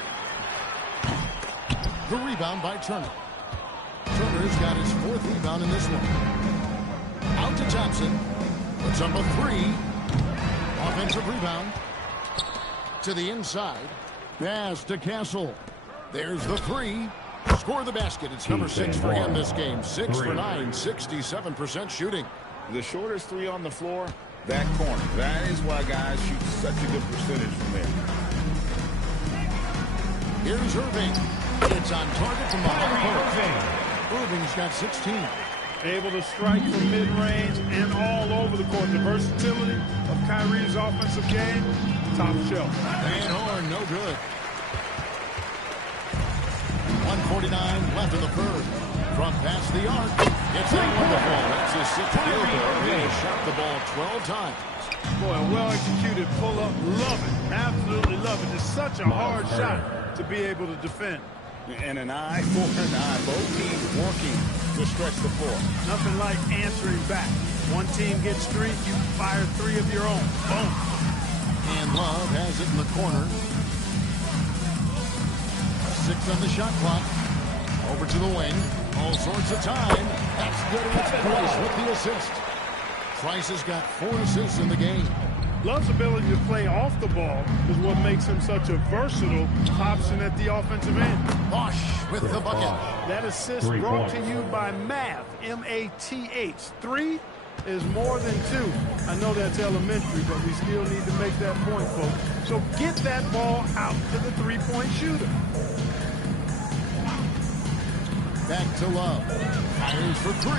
The rebound by Turner. Turner's got his fourth rebound in this one. Out to Thompson. Puts up a three. Offensive rebound. To the inside. Pass to Castle. There's the three. Score the basket. It's number 6 for him this game. 6 for 9. 67% shooting. The shortest three on the floor, that corner. That is why guys shoot such a good percentage from there. Here's Irving. It's on target from behind the post. Irving's got 16. Able to strike from mid-range and all over the court. The versatility of Kyrie's offensive game, top shelf. And Horn, no good. 1:49 left in the third. From past the arc. It's wonderful. That's his 6th field goal. He has shot the ball 12 times. Boy, a well-executed pull-up. Love it. Absolutely love it. It's such a hard shot to be able to defend. And an eye for an eye. Both teams working to stretch the floor. Nothing like answering back. One team gets 3, you fire 3 of your own. Boom. And Love has it in the corner. 6 on the shot clock. Over to the wing. All sorts of time. That's good. It's Price with the assist. Price has got 4 assists in the game. Love's ability to play off the ball is what makes him such a versatile option at the offensive end. Bosh with the bucket. That assist brought to you by Math, M-A-T-H. 3 is more than 2. I know that's elementary, but we still need to make that point, folks. So get that ball out to the three-point shooter. Back to Love. Fires for 3.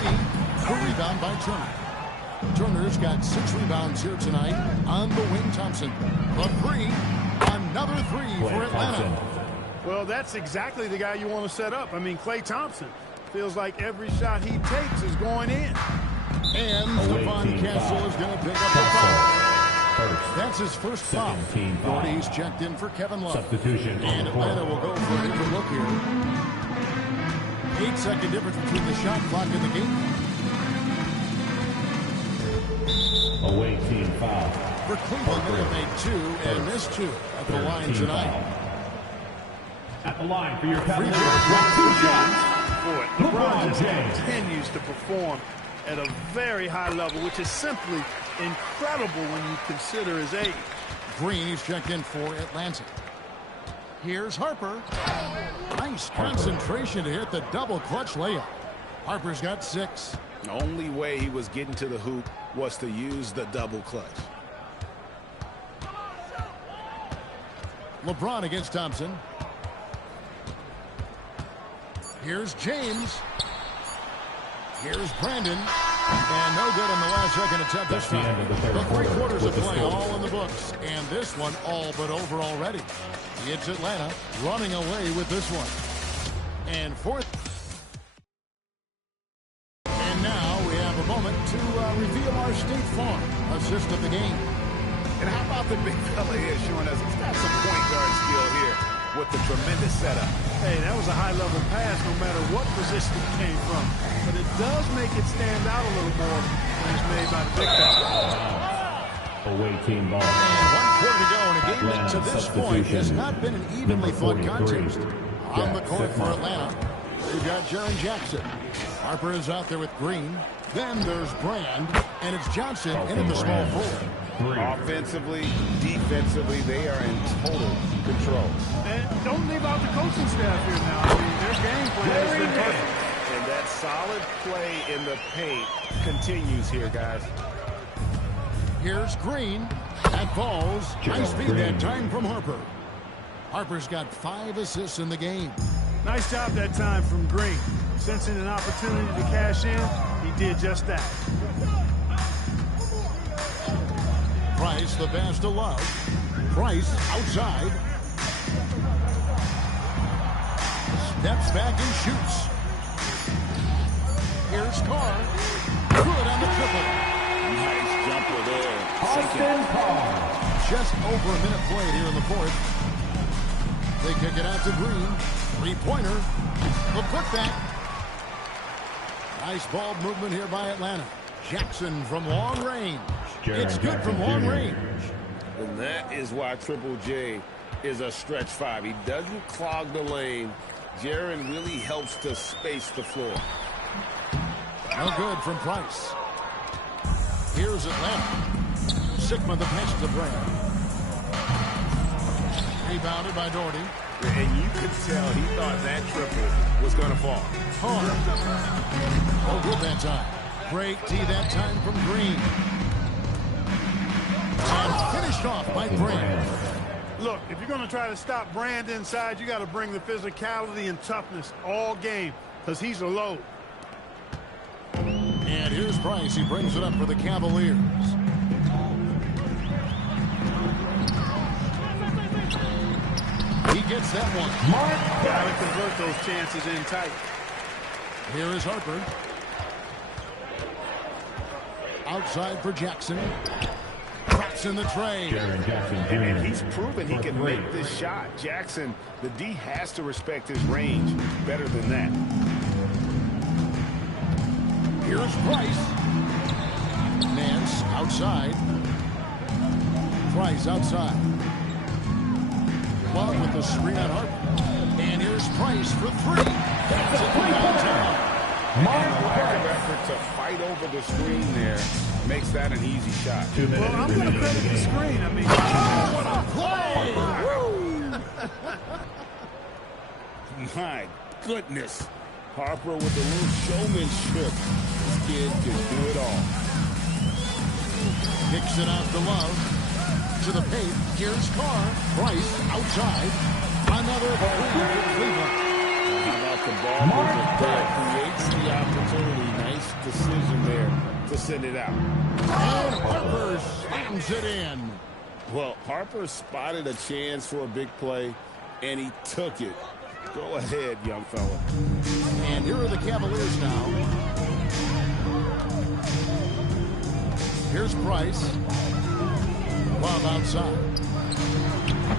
The rebound by Turner. Turner's got 6 rebounds here tonight. On the wing, Thompson. The 3. Another 3 for Atlanta. Well, that's exactly the guy you want to set up. I mean, Klay Thompson feels like every shot he takes is going in. And Stephon Castle is going to pick up the foul. That's his first foul. Gordy's checked in for Kevin Love. Substitution. And Atlanta will go for a different look here. 8-second difference between the shot clock and the game. Away team foul. For Cleveland, they have made 2 and missed 2 at the line tonight. At the line for your Cavaliers. 2 shots. Boy, LeBron just continues to perform at a very high level, which is simply incredible when you consider his age. Green is checked in for Atlanta. Here's Harper. Nice concentration to hit the double clutch layup. Harper's got 6. The only way he was getting to the hoop was to use the double clutch. LeBron against Thompson. Here's James. Here's Brandon. And no good on the last second attempt this time. The 3 quarters of play all in the books. And this one all but over already. It's Atlanta running away with this one. And fourth. And now we have a moment to reveal our State Farm assist of the game. And how about the big fella here showing us he's got some point guard skill here with the tremendous setup. Hey, that was a high-level pass no matter what position it came from. But it does make it stand out a little more when it's made by the big fella. Away team ball. And 1 quarter to go in a game that to this point has not been an evenly fought contest. On the court for Atlanta, we've got Jaren Jackson. Harper is out there with Green. Then there's Brand, and it's Johnson in at the small forward. Offensively, defensively, they are in total control. And don't leave out the coaching staff here now. I mean, their game plan has been perfect. And that solid play in the paint continues here, guys. Here's Green. That falls. Nice speed that time from Harper. Harper's got 5 assists in the game. Nice job that time from Green. Sensing an opportunity to cash in, he did just that. Price, the pass to Love. Price outside. Steps back and shoots. Here's Carr. Good on the triple. Nice jumper there. Just over a minute played here in the fourth. They kick it out to Green. 3-pointer. The putback. Nice ball movement here by Atlanta. Jackson from long range. It's good from long range. And that is why Triple J is a stretch 5. He doesn't clog the lane. Jaren really helps to space the floor. No good from Price. Here's Atlanta. Sigma the pass to Brand. Rebounded by Doherty. And you could tell he thought that triple was going to fall. Oh, good that time. Great tee that time from Green. And finished off by Brand. Look, if you're going to try to stop Brand inside, you got to bring the physicality and toughness all game because he's a load. And here's Price. He brings it up for the Cavaliers. He gets that one. Got to convert those chances in tight. Here is Harper. Outside for Jackson. Drops in the tray. And he's proven he can make this shot. Jackson, the D has to respect his range better than that. Here's Price. Nance outside. Price outside. Love with the screen on Harper. And here's Price for 3. That's it from downtown. And the lack of effort to fight over the screen there makes that an easy shot. Well, I'm going to credit the screen. I mean, what a play! My goodness. Harper with a little showmanship. This kid can do it all. Kicks it out to Love. To the paint. Here's Carr. Price outside. Another three for Cleveland. How about the ball movement there? Creates the opportunity. Nice decision there to send it out. And Harper slams it in. Well, Harper spotted a chance for a big play, and he took it. Go ahead, young fella. And here are the Cavaliers now. Here's Price. Love outside.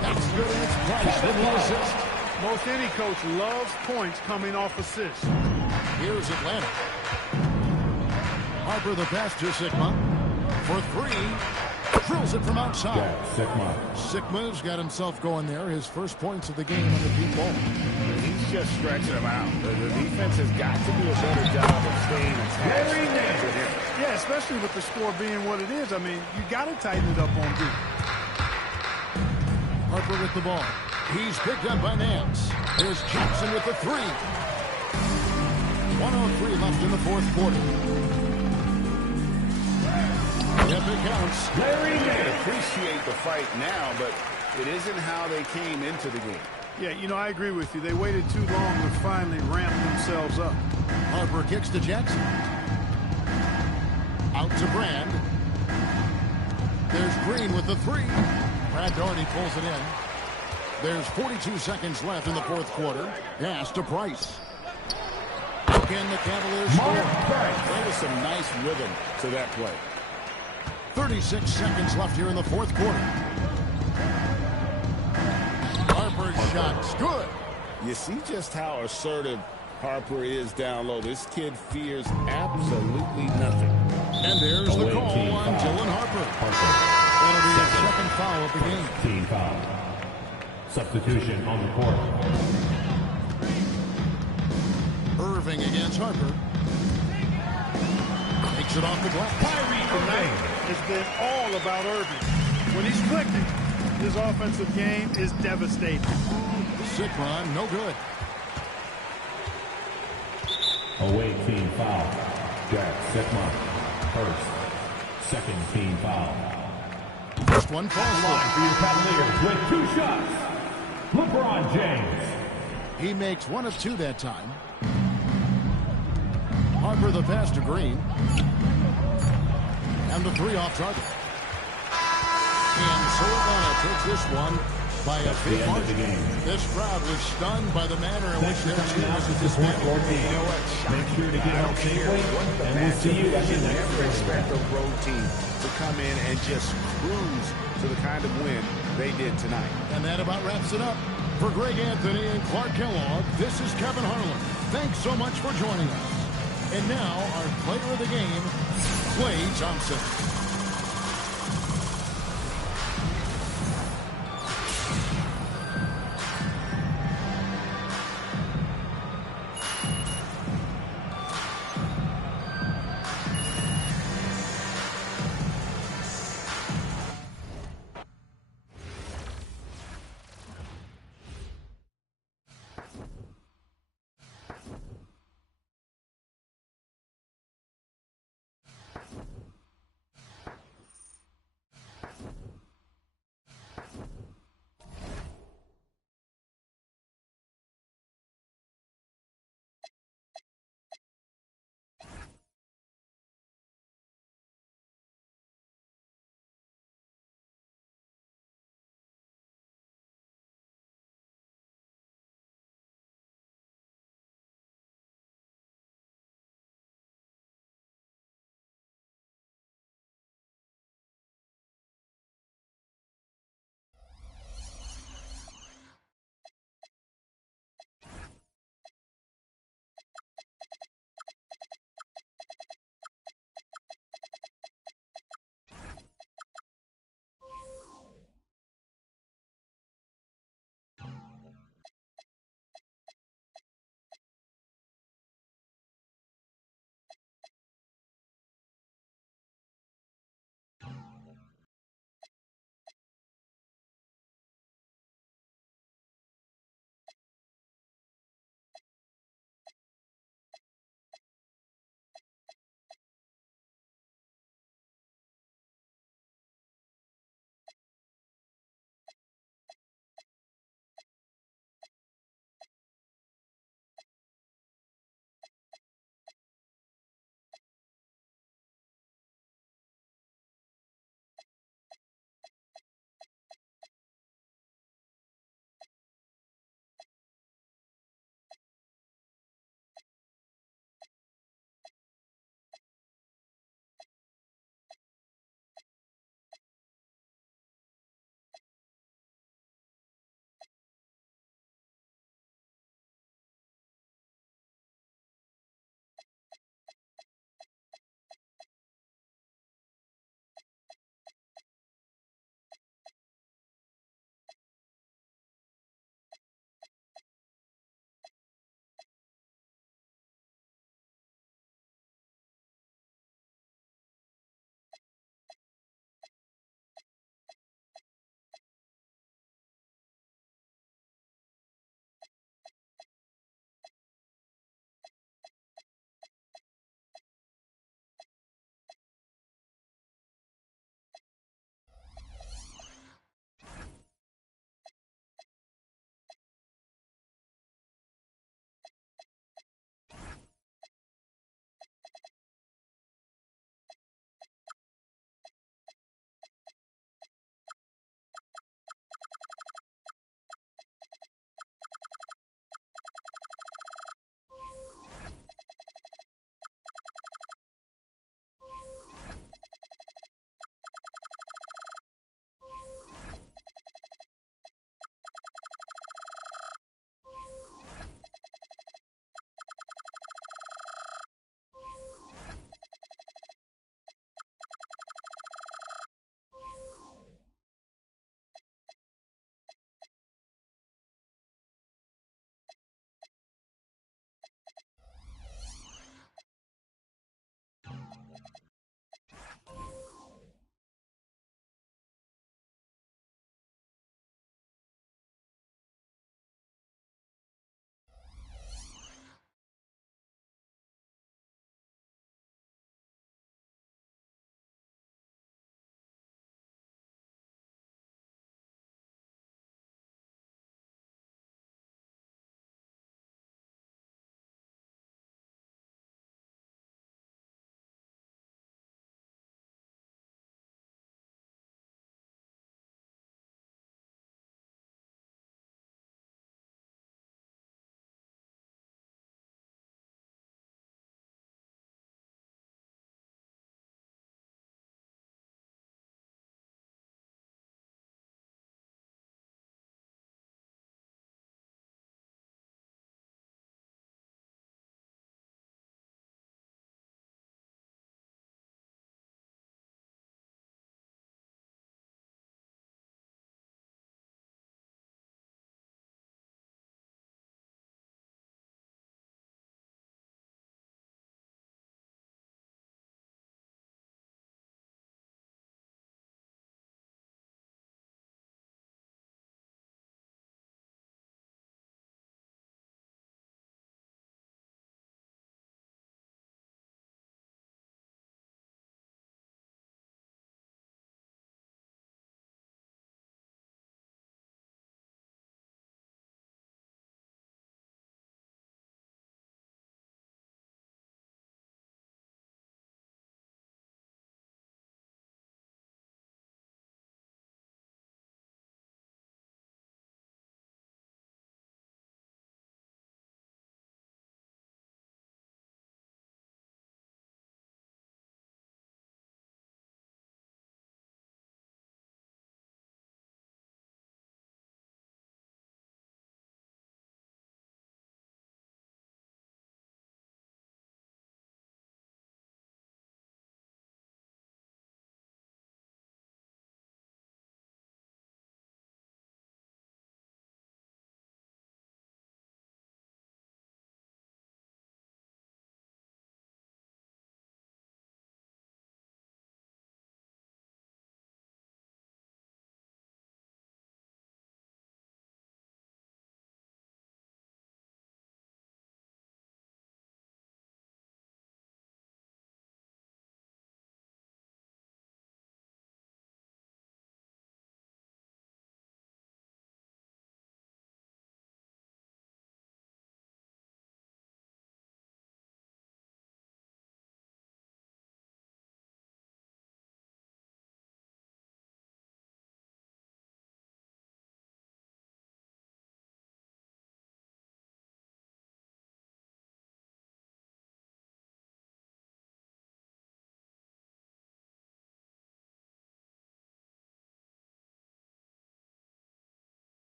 That's good, and it's Price with the assist. most any coach loves points coming off assists. Here's Atlanta. Harper the pass to Sigma. For 3. Drills it from outside. Yeah, Sigma's got himself going there. His first points of the game on the deep ball. He's just stretching them out. The defense has got to do a better job of staying attached to him. Yeah, especially with the score being what it is. I mean, you got to tighten it up on D. Harper with the ball. He's picked up by Nance. Here's Jackson with the 3. 1:03 left in the fourth quarter. Yep, it counts. I appreciate the fight now, but It isn't how they came into the game. Yeah, you know, I agree with you. They waited too long to finally ramp themselves up. Harper kicks to Jackson. Out to Brand. There's Green with the three. Brad Doherty pulls it in. There's 42 seconds left in the fourth quarter. Pass to Price. Again, the Cavaliers score. There was some nice rhythm to that play. 36 seconds left here in the fourth quarter. Harper's shot's good. You see just how assertive Harper is down low. This kid fears absolutely nothing. And there's the call on Dylan Harper. That'll be his second foul of the game. Team foul. Substitution on the court. Irving against Harper. Takes it off the glass. Tonight has been all about Irving. When he's clicking, his offensive game is devastating. Citron, no good. Away team foul. Jack Sigma. First. Second team foul. First one falls Line line. for your Cavaliers with 2 shots. LeBron James. He makes one of 2 that time. Harper the pass to Green. And the 3 off target. And so Atlanta takes this one by a big margin. This crowd was stunned by the manner in which their team was dismantled. You know what? Make sure to get out safely, and we'll see you at the next never quarter. expect a road team to come in and just cruise to the kind of win they did tonight. And that about wraps it up. For Greg Anthony and Clark Kellogg, this is Kevin Harlan. Thanks so much for joining us. And now, our player of the game, Klay Thompson.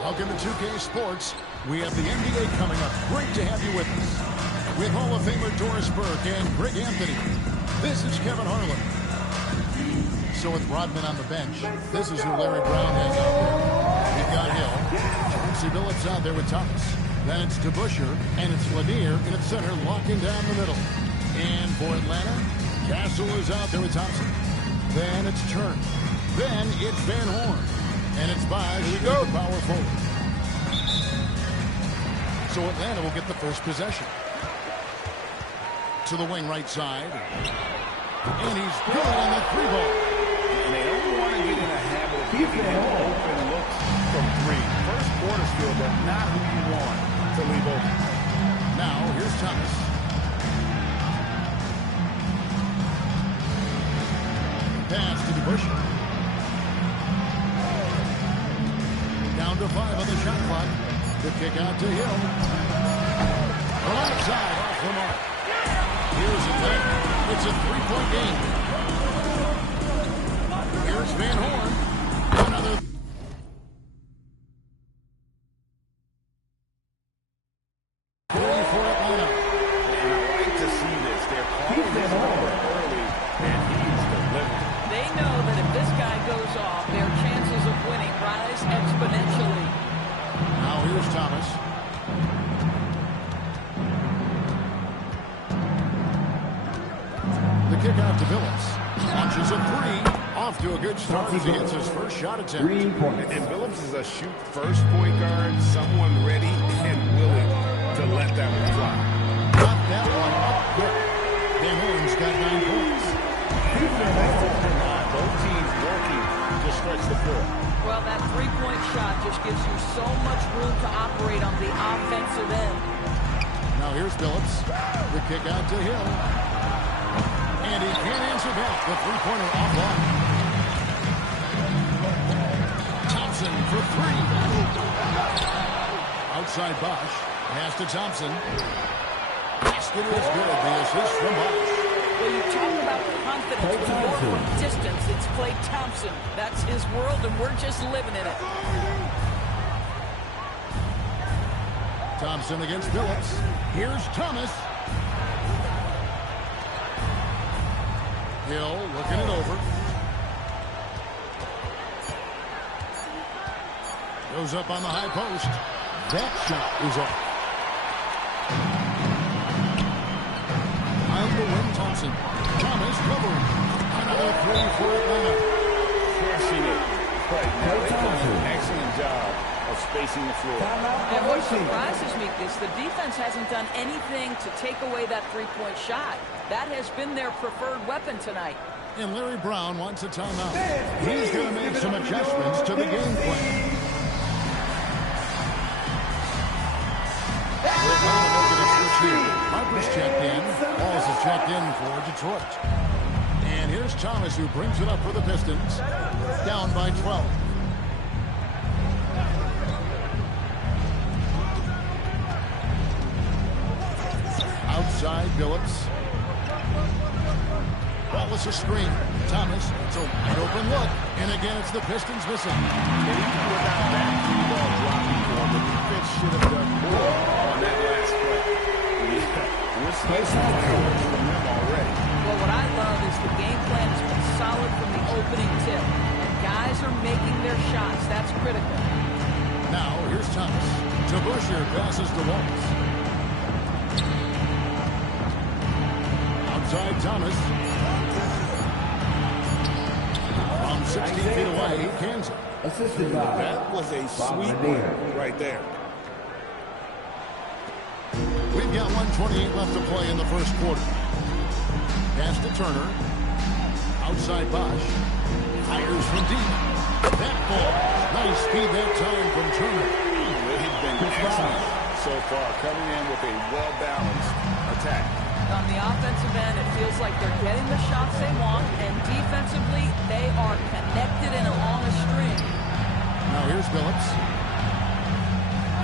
Welcome to 2K Sports. We have the NBA coming up. Great to have you with us. With Hall of Famer Doris Burke and Greg Anthony, this is Kevin Harlan. So with Rodman on the bench, this is who Larry Brown has out there. We've got Hill. Chauncey Billups out there with Thomas. Then it's DeBusschere, and it's Lanier in its center, locking down the middle. And for Atlanta, Castle is out there with Thompson. Then it's Turner. Then it's Van Horn. And it's Bosh with the power forward. So Atlanta will get the first possession. To the wing right side. And he's good on that three ball. And they don't want to get in a habit of giving him open looks from three. First quarter still, but not who you want to leave open. Now, here's Thomas. Pass to DeBusschere. Down to 5 on the shot clock. The kick out to Hill. From outside, off the mark. Here's Atlanta. It's a three-point game. Here's Van Horn. Another. For Atlanta. And I like to see this. They're calling this over early, and he's delivering. They know that if this guy goes off, their chances of winning rise exponentially. Now here's Thomas. The kick out to Billups. Launches a three. Off to a good start as he gets his first shot attempt. And Billups is a shoot-first point guard, someone ready and willing to let that one fly. Got that one up quick. Van Horn's got 9 points. Both teams working to stretch the floor. Well, that three-point shot just gives you so much room to operate on the offensive end. Now here's Billups. The kick out to Hill. And he can't answer back. The three-pointer offline. Thompson for 3. Outside Bosh. Pass to Thompson. Basket is good. The assist from Bosh. Well, you talk about confidence when you're from distance. It's Klay Thompson. That's his world, and we're just living in it. Thompson against Billups. Here's Thomas. Hill looking it over. Goes up on the high post. That shot is off. On the wing, Thompson. Thomas covering. Another 3 for Atlanta. Forcing it. Right now, they've done an excellent job of spacing the floor. And what surprises me is the defense hasn't done anything to take away that three-point shot. That has been their preferred weapon tonight. And Larry Brown wants a timeout. He's going to make some adjustments to the game plan. Harper's checked in. Balls is checked in for Detroit. And here's Thomas, who brings it up for the Pistons. Down by 12. Outside, Billups. Wallace a screen. Thomas, it's a wide open look. And again, it's the Pistons missing. And even without that three-ball dropping form, the defense should have done more on that last play. We're spacing fireworks from them already. Well, what I love is the game plan has been solid from the opening tip. And guys are making their shots. That's critical. Now, here's Thomas. DeBusschere passes to Wallace. Outside Thomas. From 16 feet away, he cans it. Assisted by That was a sweet one right there. We've got 1:28 left to play in the first quarter. Pass to Turner. Outside Bosh. Fires from deep. That ball. Nice speed that time from Turner. They've been excellent so far, coming in with a well-balanced attack. On the offensive end, it feels like they're getting the shots they want, and defensively, they are connected and along a string. Now here's Billups.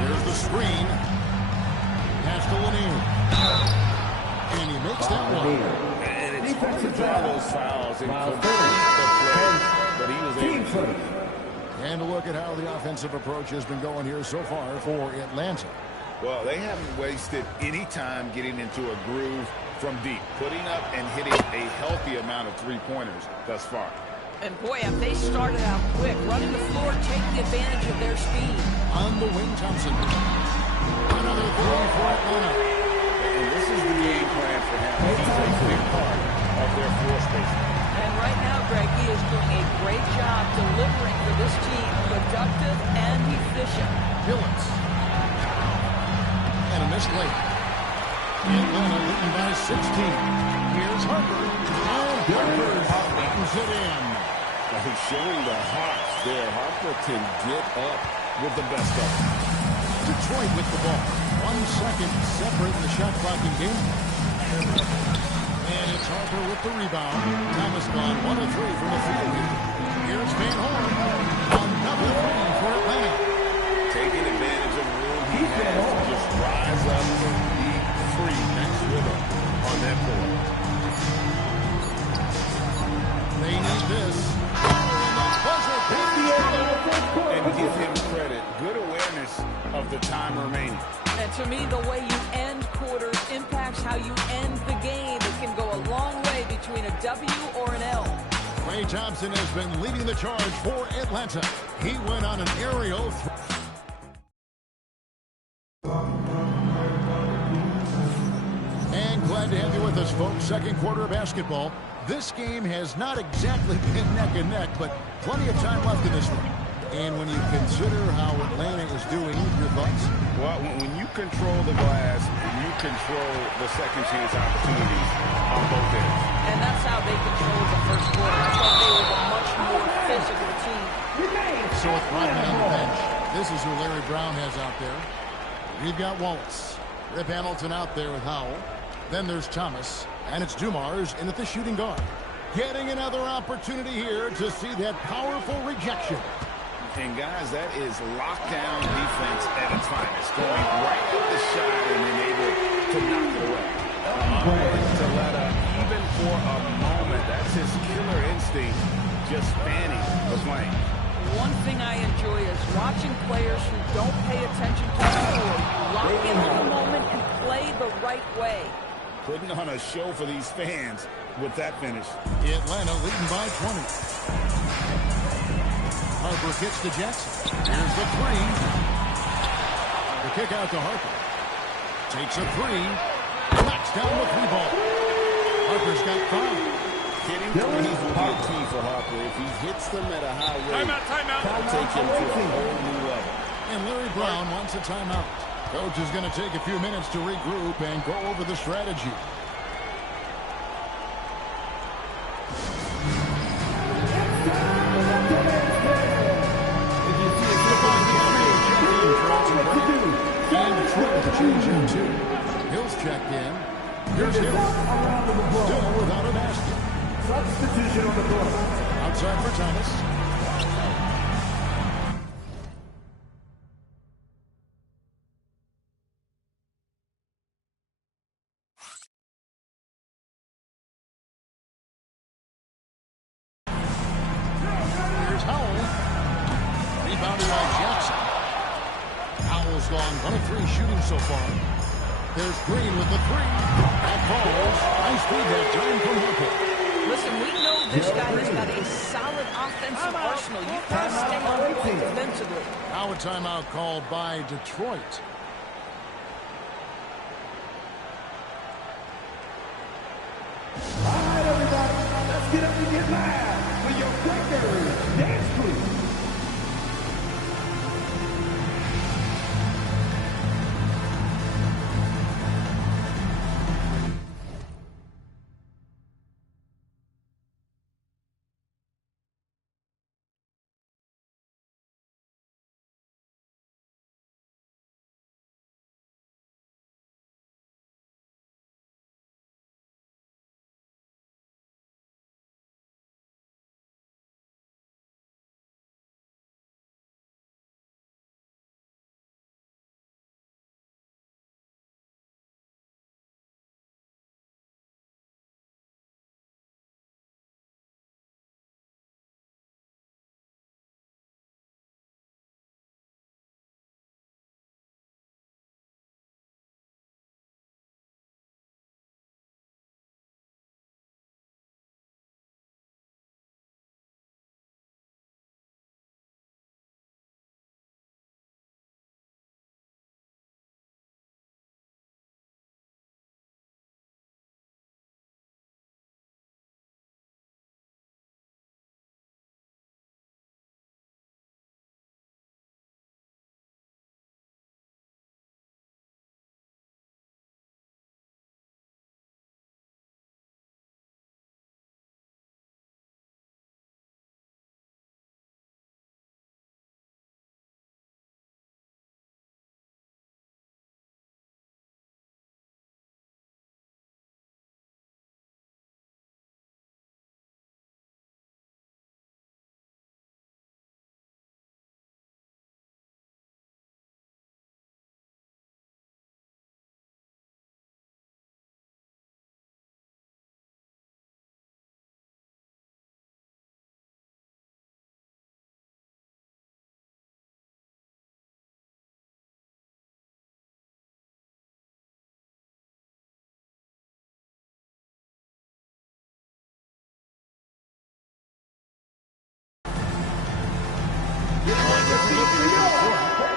Here's the screen. Pass to Lanier. And he makes that one. And it's hard to draw those fouls and complete the play, but he was able to. Handle a look at how the offensive approach has been going here so far for Atlanta. Well, they haven't wasted any time getting into a groove from deep, putting up and hitting a healthy amount of three-pointers thus far. And boy, have they started out quick, running the floor, taking advantage of their speed. On the wing, Thompson. Another three for Atlanta. And this is the game plan for him. He's a big part of their floor spacing. And right now, Greg, he is doing a great job delivering for this team, productive and efficient. Billets. And a missed late. Atlanta leading by 16. Here's Harper. And Harper buttons it in. He's showing the Hawks there. Harper can get up with the best of them. Detroit with the ball. 1 second separating the shot clock in game. And it's Harper with the rebound. Thomas gone 1 of 3 from the field. Here's Van Horn. Another three for Atlanta. Taking advantage of the room he has to just rise up and be free next rhythm on that board. They need this. And give him credit. Good awareness of the time remaining. And to me, the way you end quarters impacts how you end the game. It can go a long way between a W or an L. Klay Thompson has been leading the charge for Atlanta. He went on an aerial. And glad to have you with us, folks. Second quarter of basketball. This game has not exactly been neck and neck, but plenty of time left in this one. And when you consider how Atlanta is doing, your thoughts? Well, when you control the glass, you control the second chance opportunities on both ends. And that's how they controlled the first quarter. I thought they were the much more physical team. So with Rodman on the bench, this is who Larry Brown has out there. We've got Wallace. Rip Hamilton out there with Howell. Then there's Thomas. And it's Dumars in at the shooting guard. Getting another opportunity here to see that powerful rejection. And, guys, that is lockdown defense at its finest. Going right at the shot and then able to knock it away. Unwilling to let up even for a moment. That's his killer instinct, just fanning the flame. One thing I enjoy is watching players who don't pay attention to the score, lock in on the moment and play the right way. Putting on a show for these fans with that finish. Atlanta leading by 20. Harper kicks to Jackson. Here's the three. The kick out to Harper. Takes a three. Knocks down the three ball. Harper's got 5. Hitting threes will be a key for Harper. If he hits them at a high rate, that'll take him to a whole new level. And Larry Brown wants a timeout. Coach is going to take a few minutes to regroup and go over the strategy. And Detroit with a change in too. Hill's checked in. Here's Hill. Still without a basket. Substitution on the court. Outside for Thomas. Here's Howell. Rebounded by Jackson. Howell's gone 1 of 3 shooting so far. There's Green with the 3. That falls. Nice feed that time from Harper. Listen, we know this guy has got a solid offensive arsenal. You got to stay on the point defensively. Now a timeout called by Detroit. All right, everybody, let's get up and get live for your Quaker Dance Crew.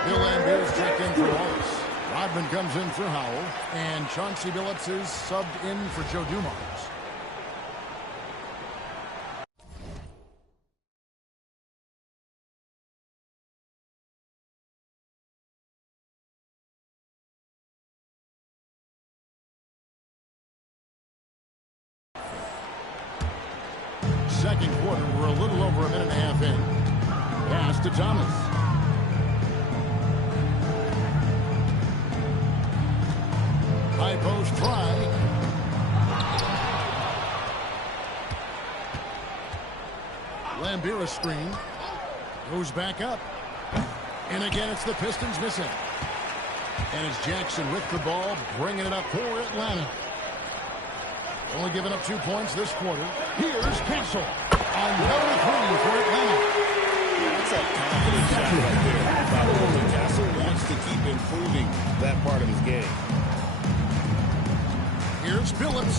Bill Lambert's checked in for Wallace. Rodman comes in for Howell. And Chauncey Billups is subbed in for Joe Dumars. Second quarter, we're a little over a minute and a half in. Pass to Thomas. High post try. Lambira screen. Goes back up. And again, it's the Pistons missing. And it's Jackson with the ball, bringing it up for Atlanta. Only giving up 2 points this quarter. Here's Castle. Another three for Atlanta. That's a confident shot right there. Castle wants to keep improving that part of his game. Here's Billups.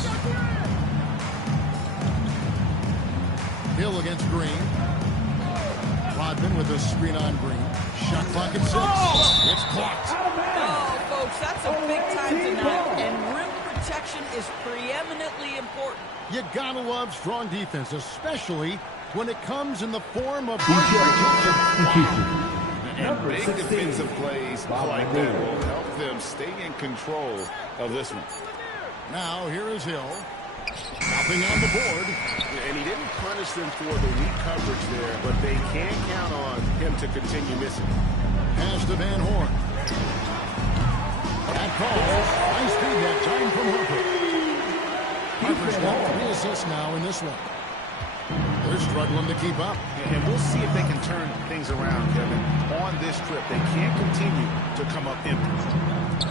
Hill against Green. Rodman with a screen on Green. Shot clock at 6. Oh! It's blocked. Oh, folks, that's a big time tonight. And rim protection is preeminently important. You gotta love strong defense, especially when it comes in the form of And big defensive plays like that will help them stay in control of this one. Now here is Hill. Nothing on the board. And he didn't punish them for the weak coverage there, but they can count on him to continue missing. Pass to Van Horn. That call. Nice feed that time from Harper. Harper's got 3 assists now in this one. They're struggling to keep up. And we'll see if they can turn things around, Kevin. On this trip, they can't continue to come up empty.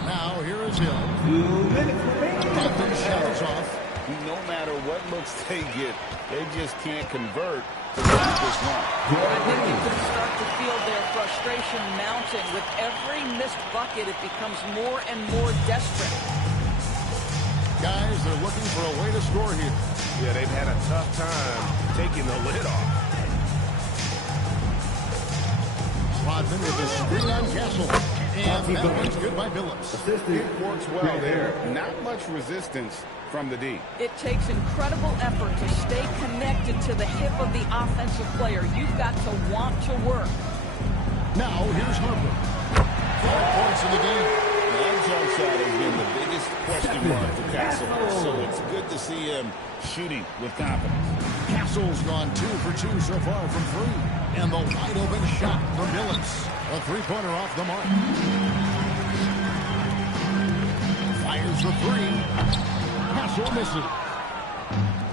Now here is Hill. 2 minutes remaining. Rodman shadows off. No matter what looks they get, they just can't convert to make this run. I think you can start to feel their frustration mounting. With every missed bucket, it becomes more and more desperate. Guys, they're looking for a way to score here. Yeah, they've had a tough time taking the lid off. Rodman with the screen on Castle. And that one's good by Billups. It works well there. Not much resistance from the D. It takes incredible effort to stay connected to the hip of the offensive player. You've got to want to work. Now here's Harper. 5 points in the game. That jump shot has been the biggest question mark for Castle, so it's good to see him shooting with confidence. Castle's gone 2 for 2 so far from 3. And the wide open shot from Billups. A three-pointer off the mark. Fires the 3. Castle misses.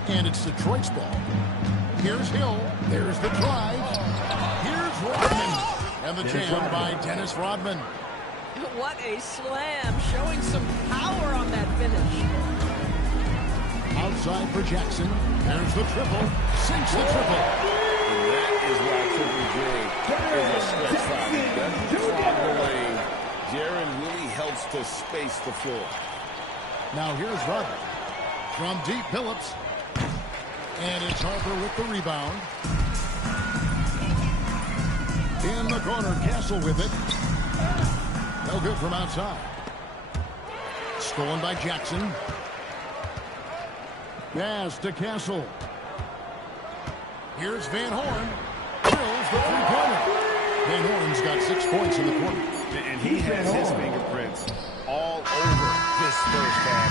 And it's Detroit's ball. Here's Hill. There's the drive. Here's Rodman. And the jam by Dennis Rodman. What a slam, showing some power on that finish. Outside for Jackson. There's the triple. Sinks the triple. And that is why Triple J is a stretch five. He doesn't clog the lane. Jaron really helps to space the floor. Now here's Rodman. From deep, Billups. And it's Harper with the rebound. In the corner, Castle with it. No good from outside. Stolen by Jackson. Pass to Castle. Here's Van Horn. Drills the three-pointer. Van Horn's got 6 points in the quarter. And he has his fingerprints all over this first half.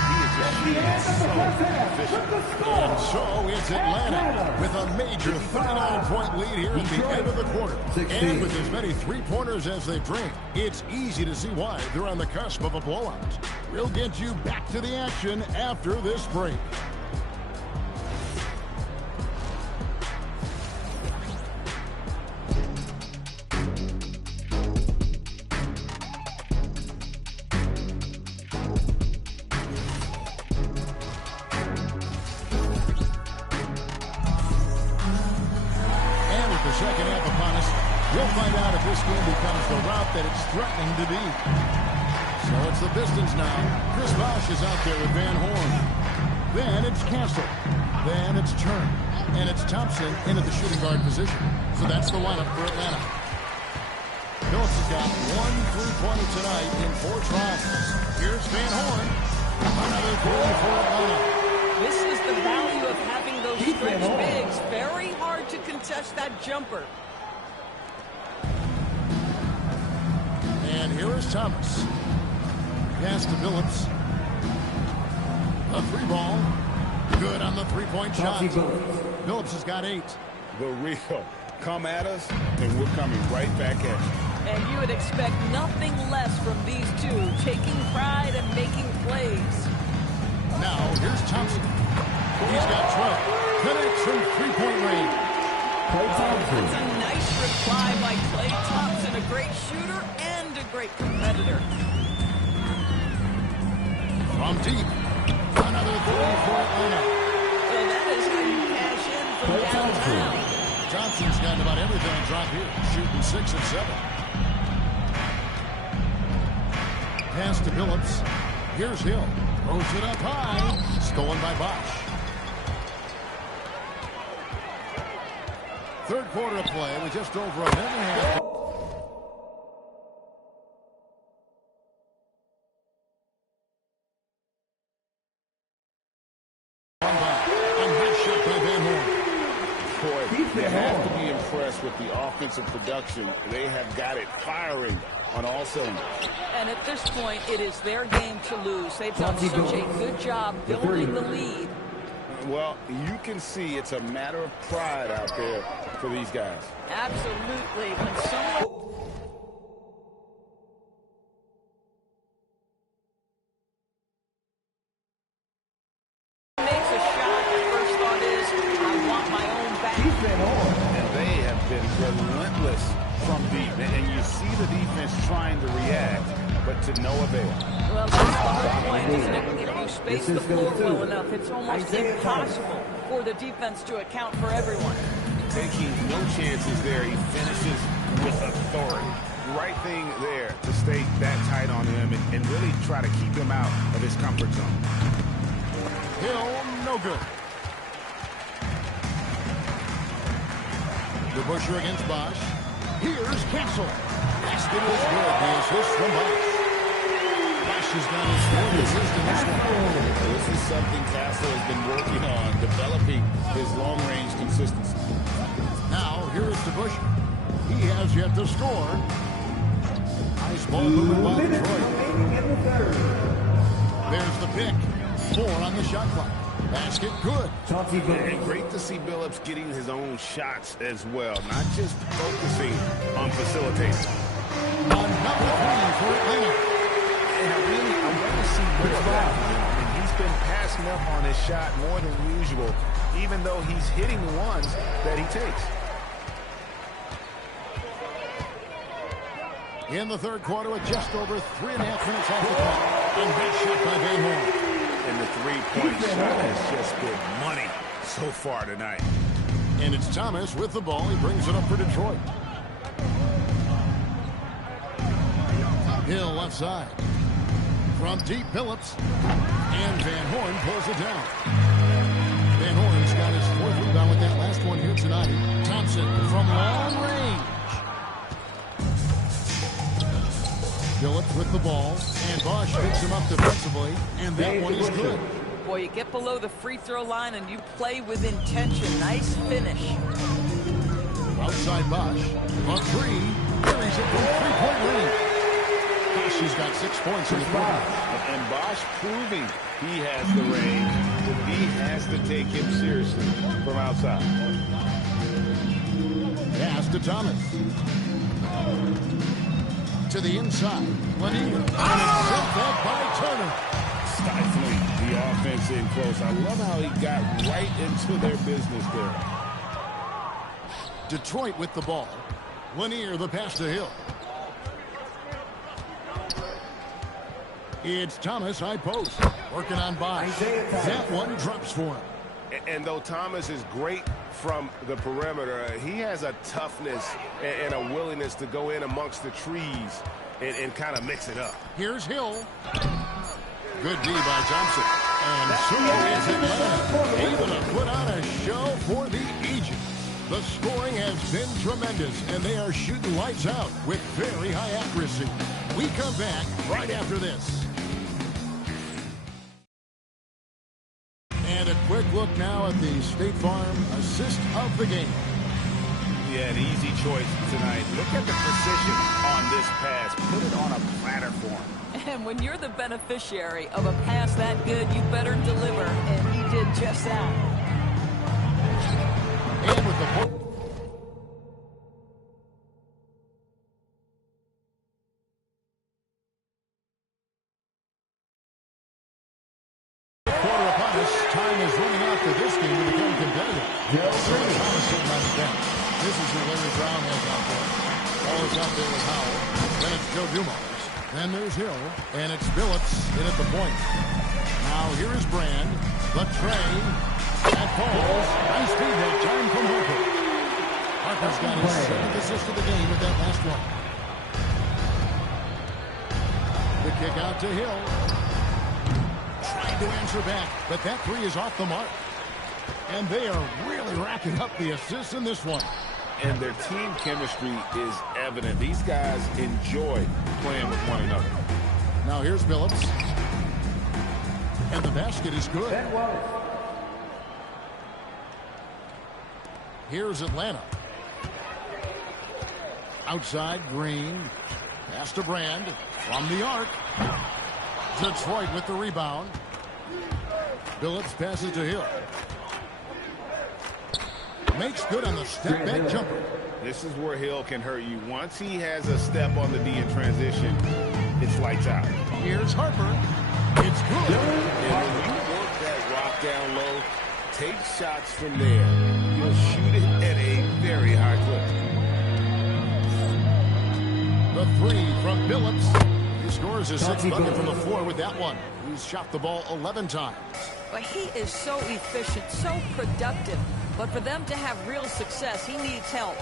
He is just so efficient. And so it's Atlanta with a major 39-point lead here at the end of the quarter. And with as many three-pointers as they bring, it's easy to see why they're on the cusp of a blowout. We'll get you back to the action after this break. Second half upon us. We'll find out if this game becomes the route that it's threatening to be. So it's the Pistons now. Chris Bosh is out there with Van Horn. Then it's Castle. Then it's Turn. And it's Thompson into the shooting guard position. So that's the lineup for Atlanta. Phillips has got 1 3-pointer tonight in 4 tries. Here's Van Horn. Another 3 for Atlanta. This is the value of having those stretch bigs. Very hard to contest that jumper. And here is Thomas. Pass to Phillips. A 3 ball. Good on the 3-point shot. Phillips has got 8. The real. Come at us, and we're coming right back at you. And you would expect nothing less from these two, taking pride and making plays. Now, here's Thompson. He's got 12. Connects from 3-point range. That's a nice reply by Klay Thompson, a great shooter and a great competitor. From deep. Another 3 for Atlanta. So that is how you cash in from downtown. Thompson's gotten about everything on drop here, shooting 6 and 7. Pass to Phillips. Here's Hill. Throws it up high. Stolen by Bosch. Third quarter of play with just over a minute and a half. They have to be impressed with the offensive production. They have got it firing on all cylinders. And at this point, it is their game to lose. They've done such a good job building the lead. Well, you can see it's a matter of pride out there for these guys. Absolutely. When someone makes a shot, the first thought is, I want my own back. And they have been relentless from deep. And you see the defense trying to react, but to no avail. Well, that's the whole point, isn't it? If you space the floor well enough, it's almost impossible for the defense to account for everyone. Taking no chances there. He finishes with authority. Right thing there to stay that tight on him and really try to keep him out of his comfort zone. Hill, no good. The Busher against Bosch. Here's Castle. Basket is good. The assist from Bosch. Bosch has got his 4th assist in this one. This is something Castle has been working on, developing his long-range consistency. Now, here is the Busher. He has yet to score. Nice ball movement by Detroit. There's the pick. 4 on the shot clock. Basket good. And great to see Billups getting his own shots as well, not just focusing on facilitating. On number 3 for Atlanta. And I want to see more of that. And he's been passing up on his shot more than usual, even though he's hitting the ones that he takes. In the third quarter with just over 3.5 minutes off the clock. And that shot by Van Horn. And the three-point shot has just been money so far tonight. And it's Thomas with the ball. He brings it up for Detroit. Hill left side. From deep, Phillips. And Van Horn pulls it down. Van Horn's got his 4th rebound with that last one here tonight. Thompson from long range. Phillips with the ball, and Bosch picks him up defensively, and that one is good. Boy, you get below the free throw line and you play with intention. Nice finish. Outside Bosch, on 3, carries it from 3-point range. Bosch has got 6 points in the quarter. And Bosch proving he has the range, but he has to take him seriously from outside. Pass to Thomas. To the inside. Lanier. And it's sent up by Turner. Stifling the offense in close. I love how he got right into their business there. Detroit with the ball. Lanier the pass to Hill. It's Thomas high post. Working on Bosch. That one drops for him. And though Thomas is great from the perimeter, he has a toughness and a willingness to go in amongst the trees and kind of mix it up. Here's Hill. Good D by Thompson. And so is Atlanta able to put on a show for the Egypt. The scoring has been tremendous, and they are shooting lights out with very high accuracy. We come back right after this. And a quick look now at the State Farm assist of the game. Yeah, an easy choice tonight. Look at the precision on this pass. Put it on a platter for him. And when you're the beneficiary of a pass that good, you better deliver, and he did just that. And with the quarter upon us, time is running out for this game to become competitive. This is who Larry Brown has out there. Ball is out there with Howell. Then it's Joe Dumars. Then there's Hill. And it's Billups in at the point. Now here is Brand. The train. That falls. Nice feed that time from Harper. Harper's got his second assist of the game with that last one. The kick out to Hill. Trying to answer back, but that three is off the mark. And they are really racking up the assists in this one. And their team chemistry is evident. These guys enjoy playing with one another. Now here's Billups. And the basket is good. Here's Atlanta. Outside, Green. Pass to Brand. From the arc. Detroit with the rebound. Billups passes to Hill. Makes good on the step-back jumper. This is where Hill can hurt you. Once he has a step on the D in transition, it's lights out. Here's Harper. It's good. And when you work that rock down low, take shots from there. You'll shoot it at a very high clip. The three from Billups. He scores his sixth bucket from the floor with that one. He's shot the ball 11 times. But he is so efficient, so productive. But for them to have real success, he needs help.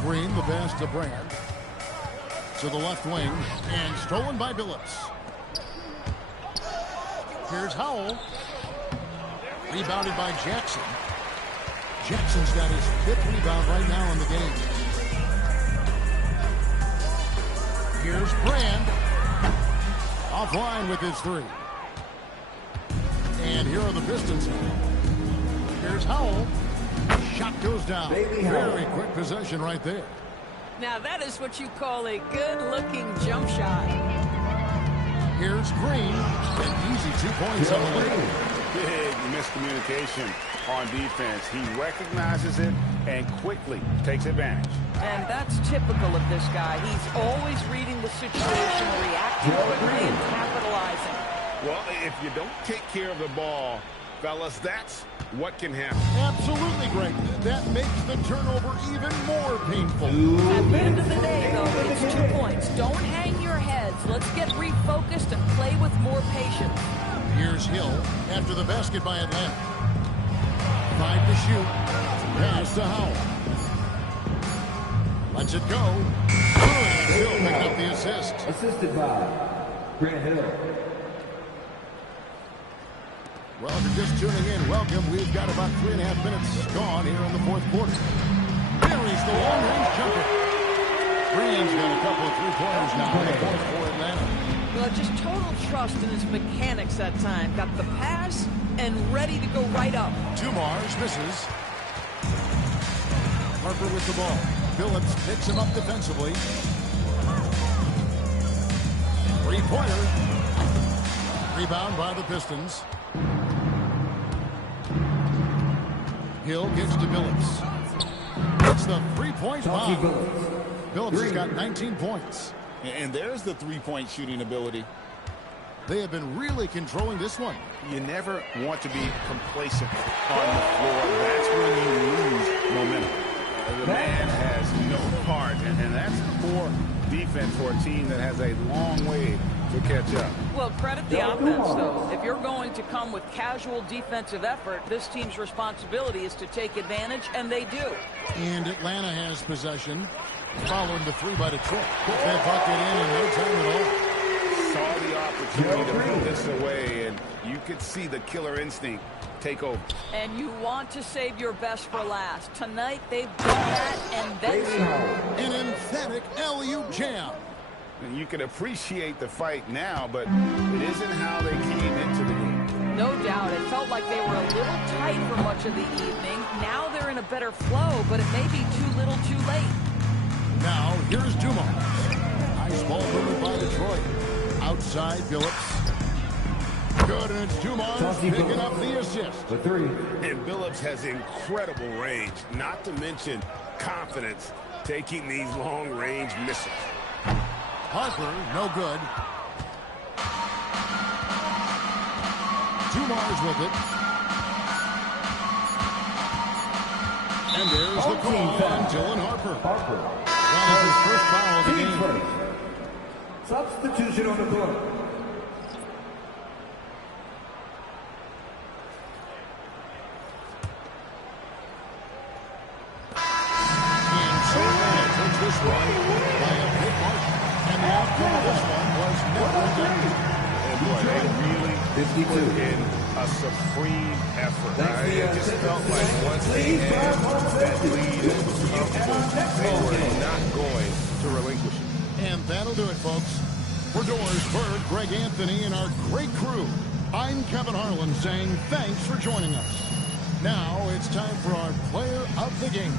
Green, the pass to Brand. To the left wing. And stolen by Billups. Here's Howell. Rebounded by Jackson. Jackson's got his fifth rebound right now in the game. Here's Brand. Offline with his three. And here are the Pistons. Here's Howell. Shot goes down. Very quick possession right there. Now that is what you call a good-looking jump shot. Here's Green. An easy 2 points on the lead. Big miscommunication on defense. He recognizes it and quickly takes advantage. And that's typical of this guy. He's always reading the situation, reacting quickly, and capitalizing. Well, if you don't take care of the ball, fellas, that's what can happen. Absolutely, Greg. That makes the turnover even more painful. At the end of the day, though, it's 2 points. Don't hang your heads. Let's get refocused and play with more patience. Here's Hill after the basket by Atlanta. 5 to shoot. Pass to Howell. Lets it go. Good. Hill picking up the assist. Assisted by Grant Hill. Well, if you're just tuning in, welcome. We've got about 3.5 minutes gone here in the fourth quarter. Buries the long-range jumper. Green's got a couple of three-pointers now in the fourth for Atlanta. Well, just total trust in his mechanics that time. Got the pass and ready to go right up. Dumars misses. Harper with the ball. Billups picks him up defensively. Three-pointer. Rebound by the Pistons. Hill gets to Billups. It's the three-point bomb. Billups has got 19 points. And there's the three-point shooting ability. They have been really controlling this one. You never want to be complacent on the floor. That's when you lose momentum. The man has no heart, and that's poor defense for a team that has a long way to catch up. Well, credit the offense, though. If you're going to come with casual defensive effort, this team's responsibility is to take advantage, and they do. And Atlanta has possession, following the three by Detroit. Put that bucket in no time at all. saw the opportunity to put this away, and you could see the killer instinct take over. And you want to save your best for last. Tonight, they've done that and then some. An emphatic alley-oop jam. And you can appreciate the fight now, but it isn't how they came into the game. No doubt. It felt like they were a little tight for much of the evening. Now they're in a better flow, but it may be too little too late. Now, here's Dumas. Nice ball movement by Detroit. Outside, Phillips. Good, and it's Dumas picking up the assist. For 3. And Billups has incredible range, not to mention confidence, taking these long-range missiles. Harper, no good. Dumas with it. And there's the call on Dylan Harper. That is his first foul of the game. Substitution on the court. And so that takes this one by a big margin. And the outcome of this one was never a game. And boy, they really 52. put in a supreme effort. It just felt like once they had that lead, it was comfortable. They were not going to relinquish it. And that'll do it, folks. For Doris Berg, Greg Anthony, and our great crew, I'm Kevin Harlan saying thanks for joining us. Now it's time for our player of the game.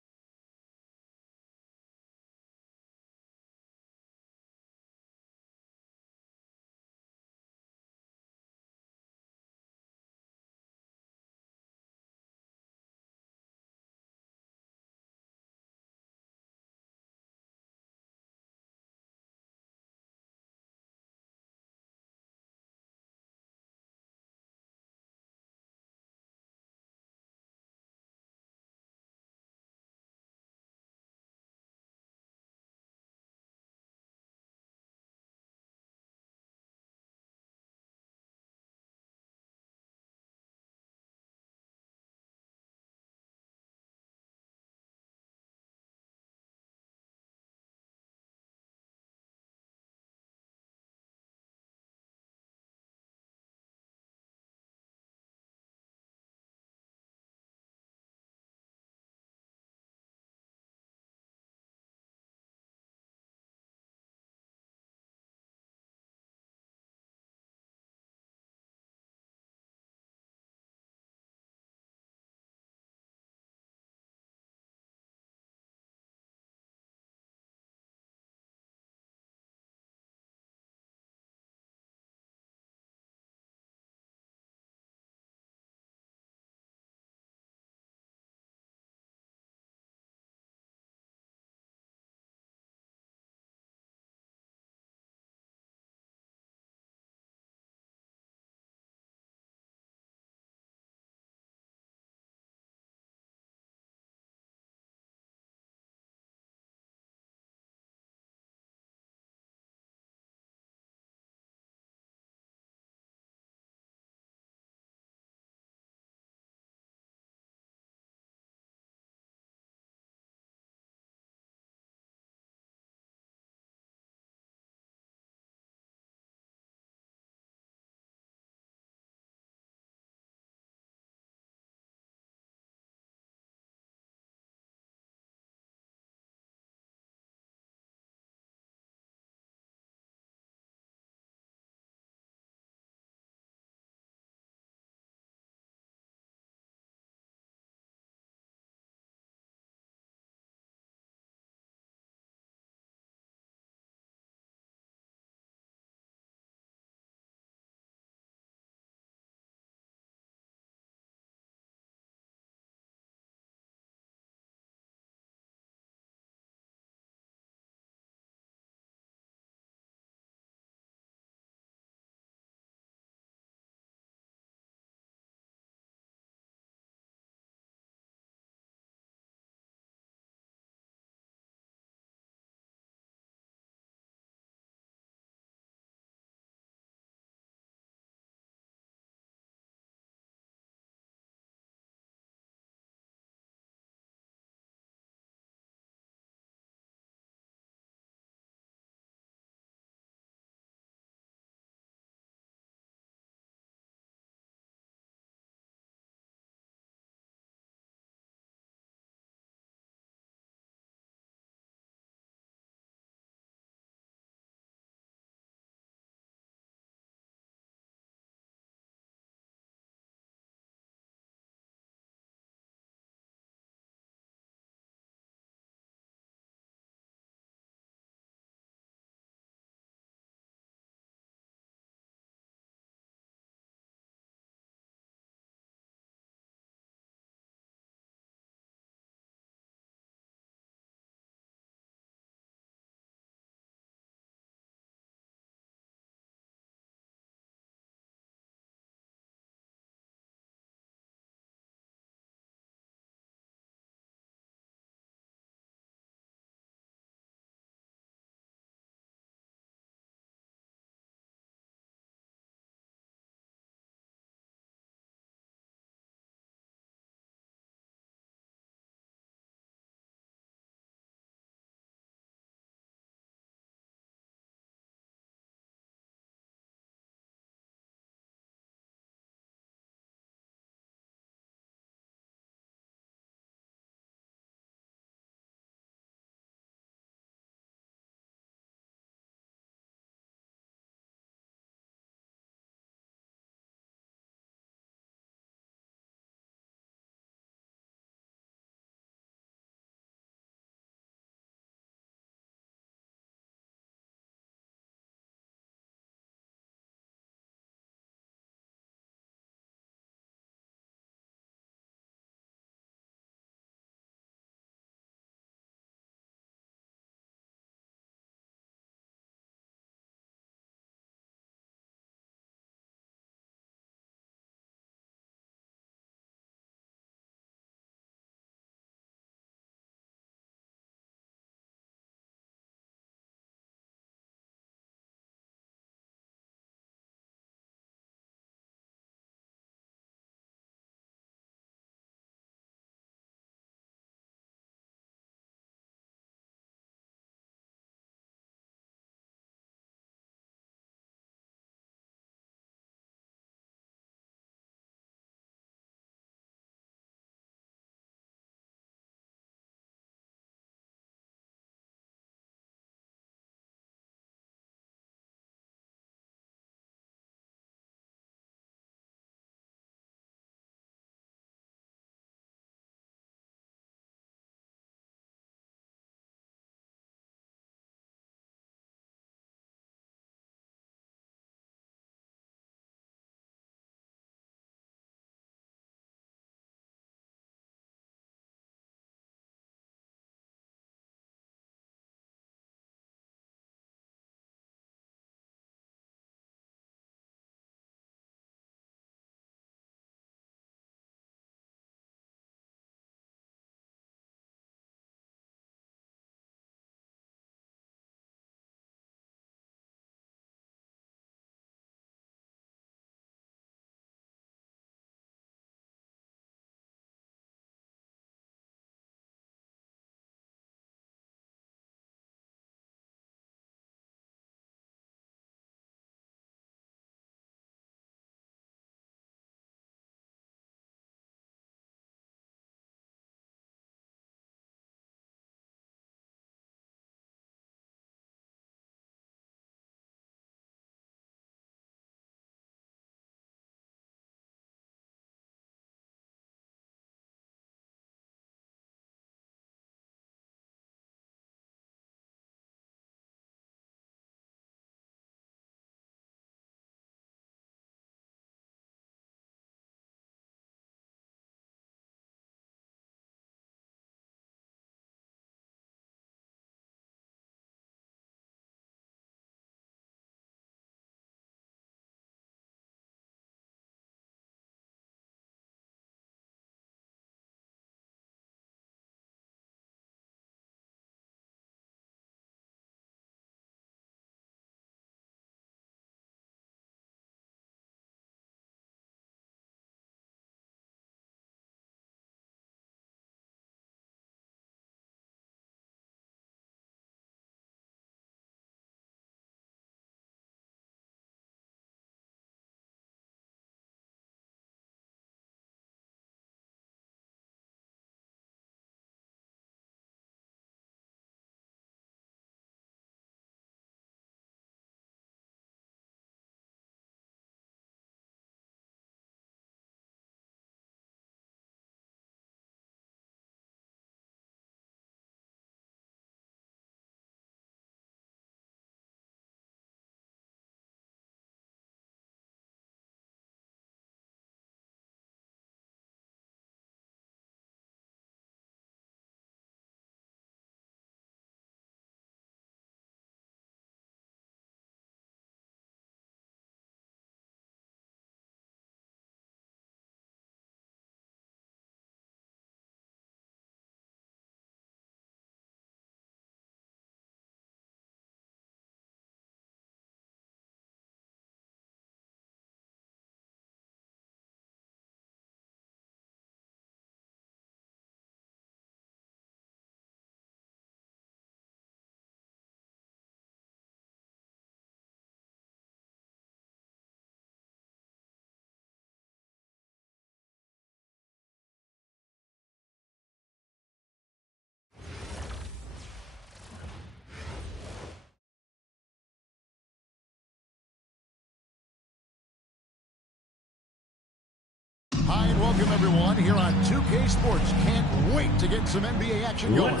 here on 2K Sports. Can't wait to get some NBA action going. I'm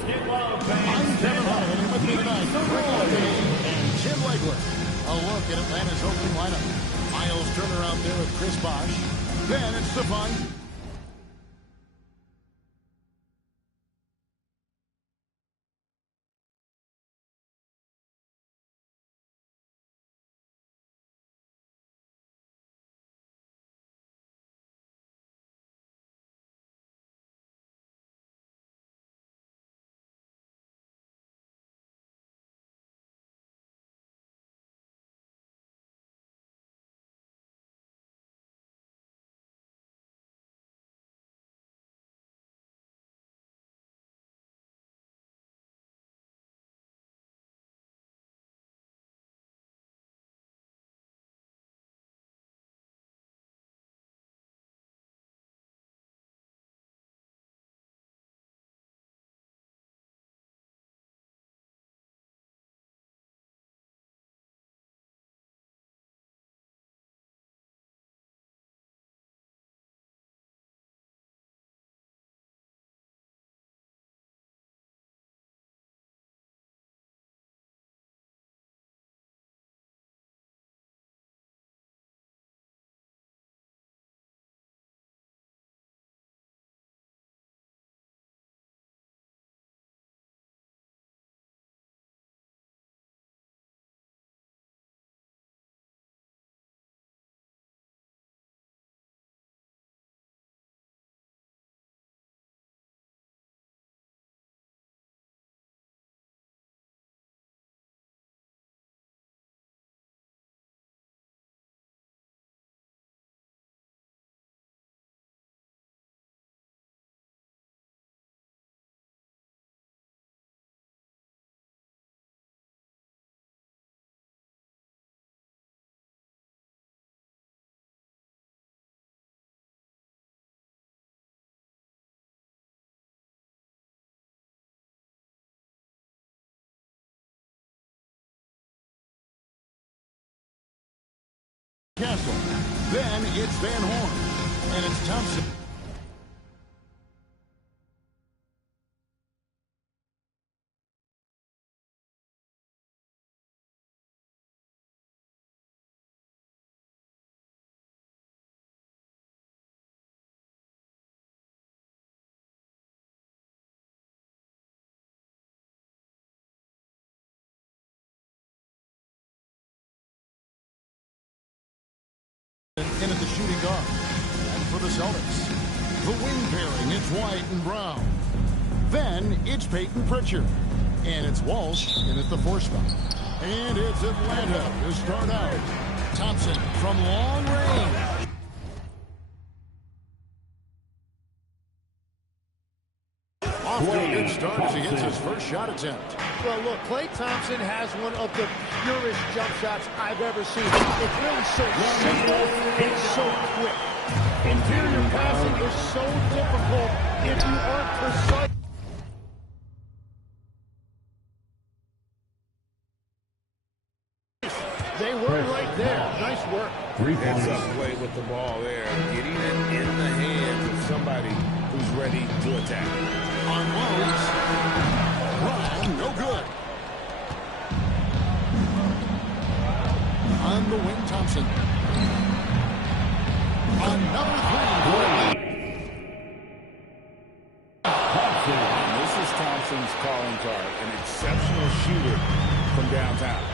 Kevin Harlan, and with me tonight, Greg Anthony and Jim Legler. A look at Atlanta's opening lineup. Miles Turner out there with Chris Bosh. Then it's Stephon. Castle. Then it's Van Horn. And it's Thompson. In at the shooting guard. And for the Celtics, the wing pairing, it's White and Brown. Then it's Peyton Pritchard. And it's Walsh in at the 4 spot. And it's Atlanta to start out. Thompson from long range. Off to a good start as he hits his first shot attempt. Well, look, Klay Thompson has one of the purest jump shots I've ever seen. It's really so simple and so quick. Interior passing is so difficult if you aren't precise. They were right there. Nice work. Heads up play with the ball there. Getting it in the hands of somebody who's ready to attack. Unloads. Brown, no good. On the wing, Thompson. Another three. And this is Thompson's calling card. An exceptional shooter from downtown.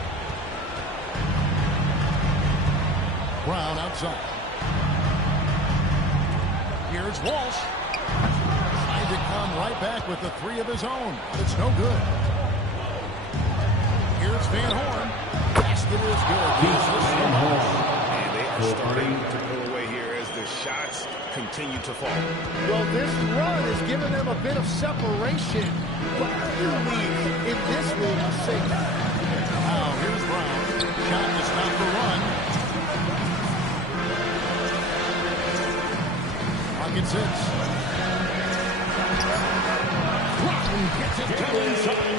Brown outside. Here's Walsh. Trying to come right back with the 3 of his own, but it's no good. Here's Van Horn. Basket is good. And they are starting to pull away here as the shots continue to fall. Well, this run has given them a bit of separation. But you leave in this room safe. Now here's Brown. Shot to stop the run. Rocket 6. Brown gets it to inside.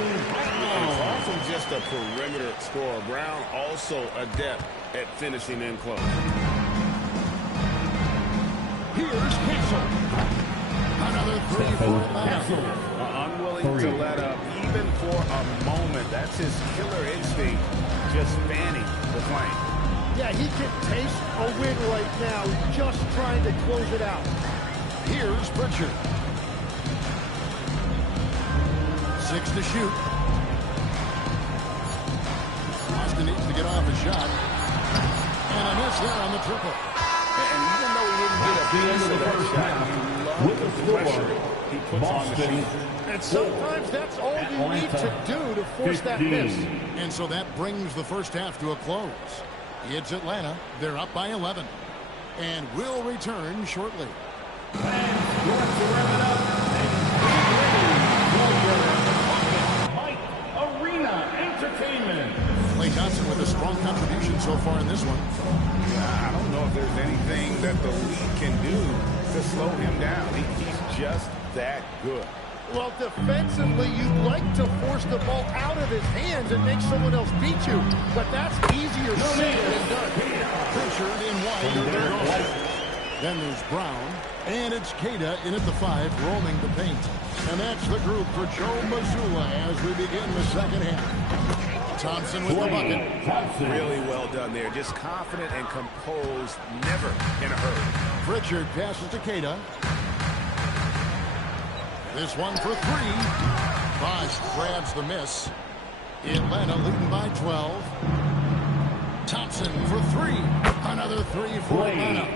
It's also just a perimeter scorer. Brown also adept at finishing in close. Here's Castle. Another three for Atlanta. Unwilling to let up even for a moment. That's his killer instinct just fanning the flame. Yeah, he can taste a win right now. He's just trying to close it out. Here's Pritchard. 6 to shoot. Austin needs to get off a shot. And a miss there on the triple. And even though he didn't get a piece of that shot, you love the pressure he puts on the team. And sometimes that's all you need to do to force that miss. And so that brings the first half to a close. It's Atlanta. They're up by 11. And we'll return shortly. Clay Johnson with a strong contribution so far in this one. I don't know if there's anything that the league can do to slow him down. He's just that good. Well, defensively, you'd like to force the ball out of his hands and make someone else beat you. But that's easier said than done. Pritchard in white. Then there's Brown. And it's Queta in at the 5, roaming the paint. And that's the group for Joe Mazzulla as we begin the second half. Thompson with the bucket. Really well done there. Just confident and composed, never in a hurry. Pritchard passes to Queta. This one for 3. Bosch grabs the miss. Atlanta leading by 12. Thompson for 3. Another 3 for Atlanta.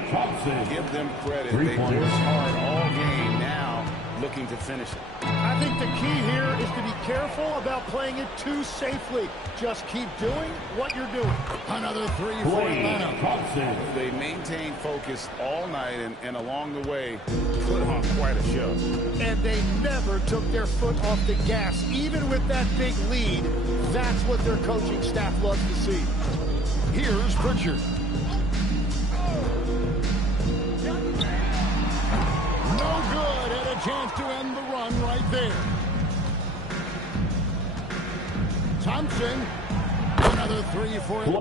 Give them credit. They worked hard all game. Now looking to finish it. I think the key here is to be careful about playing it too safely. Just keep doing what you're doing. Another 3 for Atlanta. They maintained focus all night and along the way put on quite a show. And they never took their foot off the gas, even with that big lead. That's what their coaching staff loves to see. Here's Pritchard. No good. Had a chance to end the run right there. Thompson. Another 3 for him.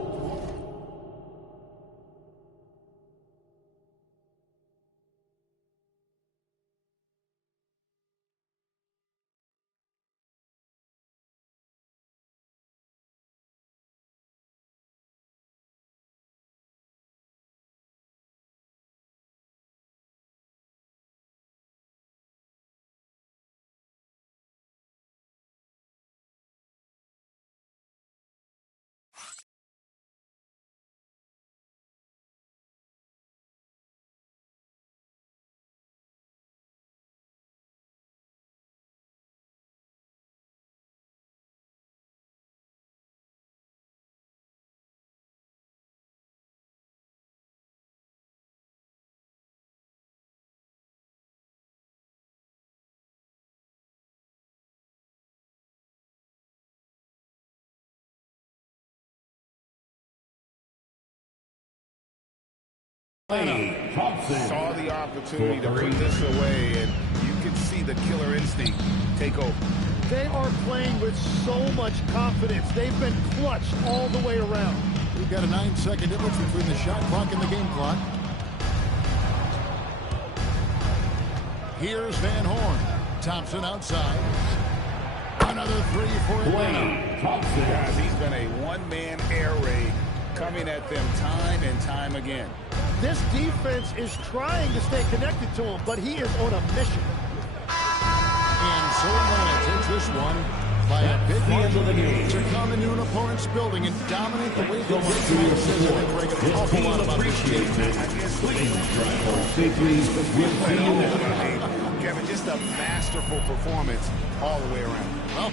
Saw the opportunity to put this away, and you can see the killer instinct take over. They are playing with so much confidence. They've been clutched all the way around. We've got a 9-second difference between the shot clock and the game clock. Here's Van Horn. Thompson outside. Another 3 for Atlanta. Guys, he's been a one-man air raid coming at them time and time again. This defense is trying to stay connected to him, but he is on a mission. And so Atlanta takes this one by a big margin to come into an opponent's building and dominate the way they did tonight. Says I think break an awful lot about this game. Kevin, just a masterful performance all the way around. Well,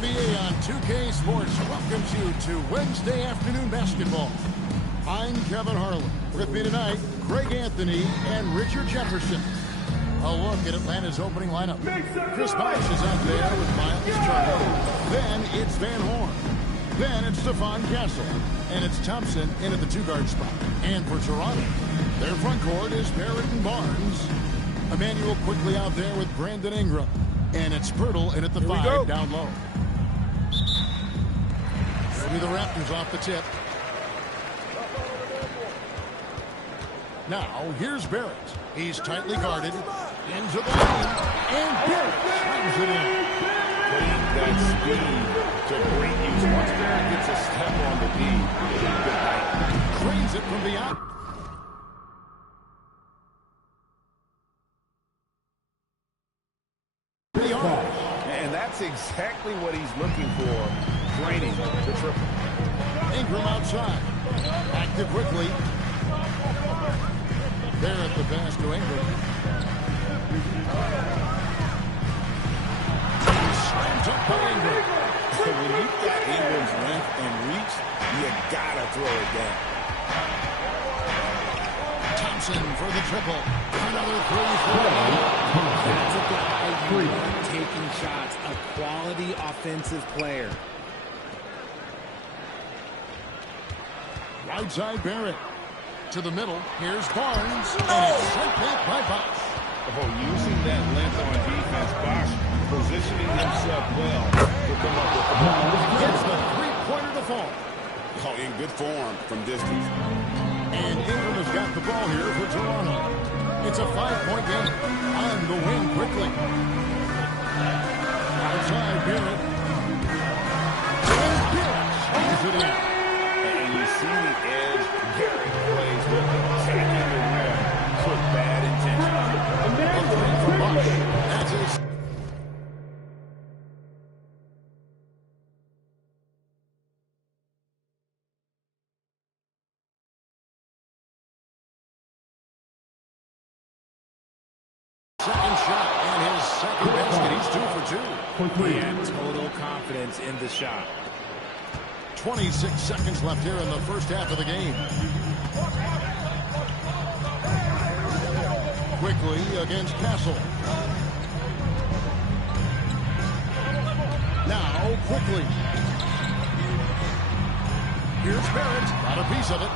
NBA on 2K Sports welcomes you to Wednesday afternoon basketball. I'm Kevin Harlan. With me tonight, Greg Anthony and Richard Jefferson. A look at Atlanta's opening lineup. Chris Bosh is out there with Miles Turner. Then it's Van Horn. Then it's Stephon Castle. And it's Thompson in at the two-guard spot. And for Toronto, their front court is Barrett and Barnes. Emmanuel quickly out there with Brandon Ingram. And it's Pirtle in at the 5 down low. It'll be the Raptors off the tip. Now, here's Barrett. He's tightly guarded. Into the lane. And Barrett slams it in. Putting that speed to great use. Once Barrett gets a step on the D, it's a good night. Drains it from beyond. And that's exactly what he's looking for. Draining the triple. Ingram outside. Active quickly. Barrett the pass to Ingram. Slammed up by Ingram. So when you've got Ingram's length and reach, you gotta throw it down. Thompson for the triple. Another 3-4. That's a guy you want taking shots. A quality offensive player. Right side Barrett. To the middle. Here's Barnes. And it's sent back by Bosh. Oh, using that length on defense, Bosh positioning himself well to come up with the ball. Gets the three-pointer to fall. Oh, in good form from distance. And Ingram has got the ball here for Toronto. It's a 5-point game. On the wing quickly. Outside Barrett. And Barrett slams it in. And you see the edge Barrett plays with. Attacking the rim. Took bad intention. A three for Bosh. That's his. Second shot and his second basket. He's 2 for 2. He had total confidence in the shot. 26 seconds left here in the first half of the game. Quickly against Castle. Now quickly. Here's Barrett. Got a piece of it.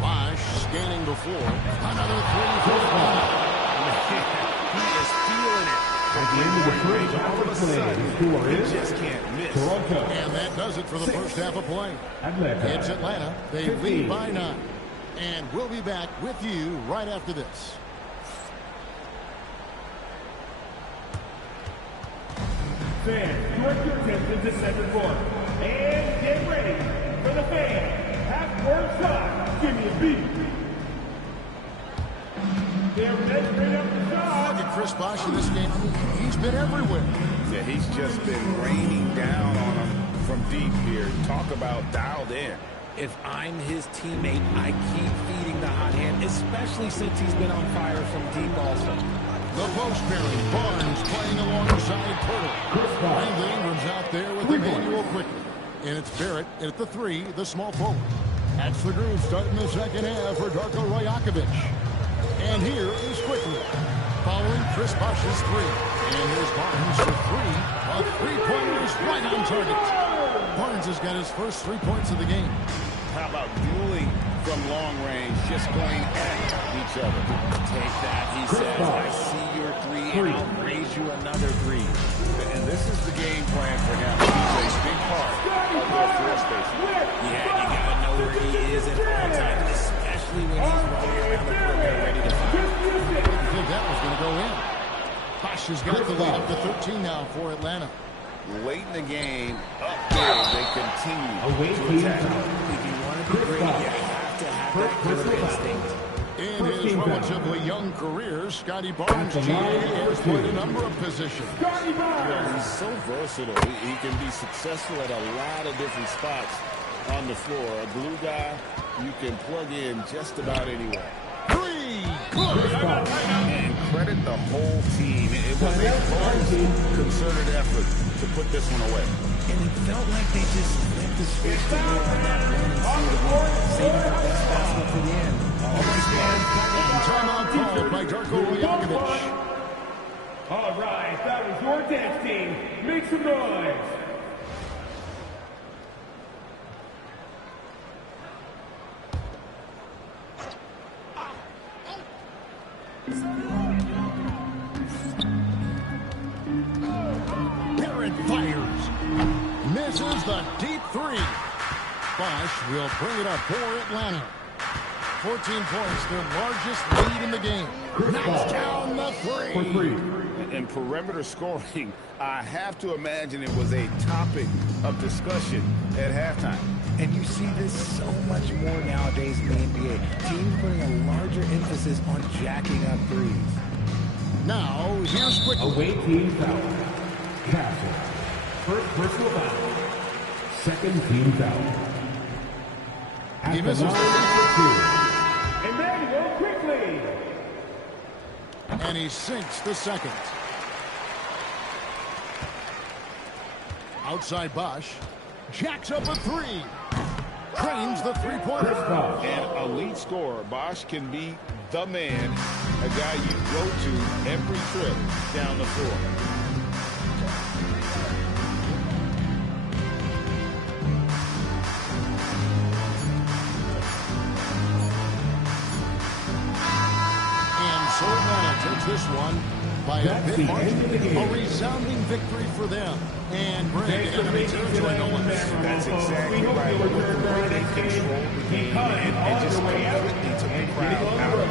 Bosh scanning the floor. Another 3 for He is feeling it. At the end of the first, all of a sudden, the score is Just can't miss. Toronto. And that does it for the first half of play. Atlanta. It's Atlanta. They 15. lead by 9. And we'll be back with you right after this. Fans, direct your attention to center court. And get ready for the fans. Half-court shot. Give me a beat. They're measuring up the shot. Look at Chris Bosh in this game. He's been everywhere. Yeah, he's just been raining down on him from deep here. Talk about dialed in. If I'm his teammate, I keep feeding the hot hand, especially since he's been on fire from deep also. The post pairing. Barnes playing alongside Pirtle. Brandon Ingram's out there with Emmanuel quickly. And it's Barrett at the 3, the small forward. That's the groove starting the second half for Darko Rajakovic. And here is quickly. Following Chris Bosh's 3. And here's Barnes for 3. A three-pointer is right on target. Barnes has got his first 3 points of the game. How about dueling from long range, just going at each other? Take that, he says. I see your 3, and I'll raise you another 3. And this is the game plan for him. He's a big part of their floor spacing. Yeah, you got to know where he is at all times, especially when he's running around the perimeter ready to fire. I didn't think that was going to go in. Bosh has got the lead up to 13 now for Atlanta. Late in the game, up there, they continue to attack. If you want to be great, you have to have that killer instinct. In his relatively young career, Scotty Barnes has played a number of positions. He's so versatile. He can be successful at a lot of different spots on the floor. A glue guy, you can plug in just about anywhere. 3, good. credit the whole team. It was a close, concerted effort to put this one away. And it felt like they just flipped the switch to go on that run and seal the win, saving their best basket for the end. And timeout called by Darko Rajakovic. All right, that was your dance team. Make some noise. Barrett fires. Misses the deep three. Bosch will bring it up for Atlanta. 14 points, their largest lead in the game. Knocks down the three. And perimeter scoring, I have to imagine it was a topic of discussion at halftime. And you see this so much more nowadays in the NBA. Teams putting a larger emphasis on jacking up threes. Now, here's quickly. Away team foul. Castle. First personal foul. Second team foul. He misses. Emmanuel quickly. And he sinks the second. Outside Bosch. Jacks up a three. Trains the three-pointer. And a lead scorer, Bosch can be the man, a guy you go to every trip down the floor. And so Atlanta takes this one by a big margin. A resounding victory for them. And Greg, enemy territory no less. That's exactly right. With the way they control the game and just completely took the crowd out of it.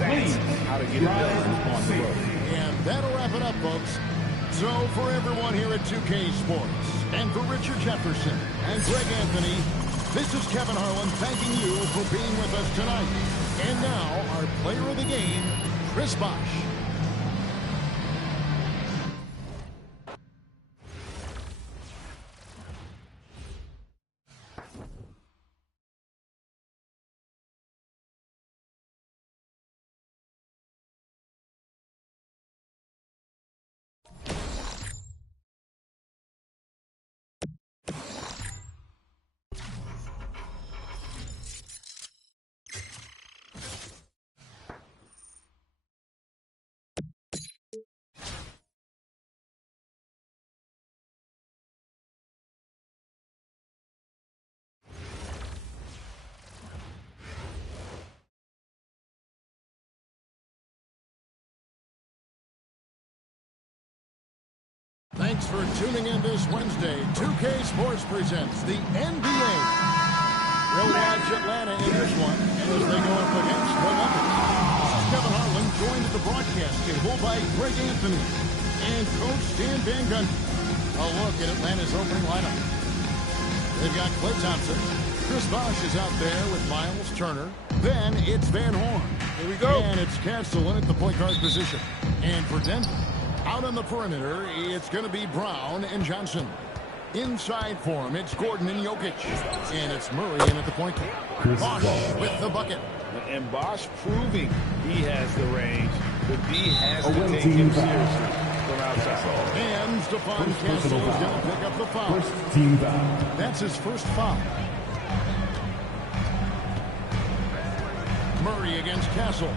That's how to get it done on the road. And that'll wrap it up, folks. So for everyone here at 2K Sports, and for Richard Jefferson and Greg Anthony, this is Kevin Harlan thanking you for being with us tonight. And now, our player of the game, Chris Bosch. Thanks for tuning in this Wednesday. 2K Sports presents the NBA. We'll watch Atlanta in this one as they go up against the Nuggets. This is Kevin Harlan, joined at the broadcast table by Greg Anthony and Coach Stan Van Gundy. A look at Atlanta's opening lineup. They've got Klay Thompson. Chris Bosch is out there with Miles Turner. Then it's Van Horn. Here we go. And it's Castle in at the point guard position. And for Denver, out on the perimeter, it's going to be Brown and Johnson. Inside for him, it's Gordon and Jokic. And it's Murray in at the point guard. Bosch with the bucket. And Bosch proving he has the range, but D has to take him seriously from outside. And Stephon Castle is going to pick up the foul. First team foul. That's his first foul. Murray against Castle.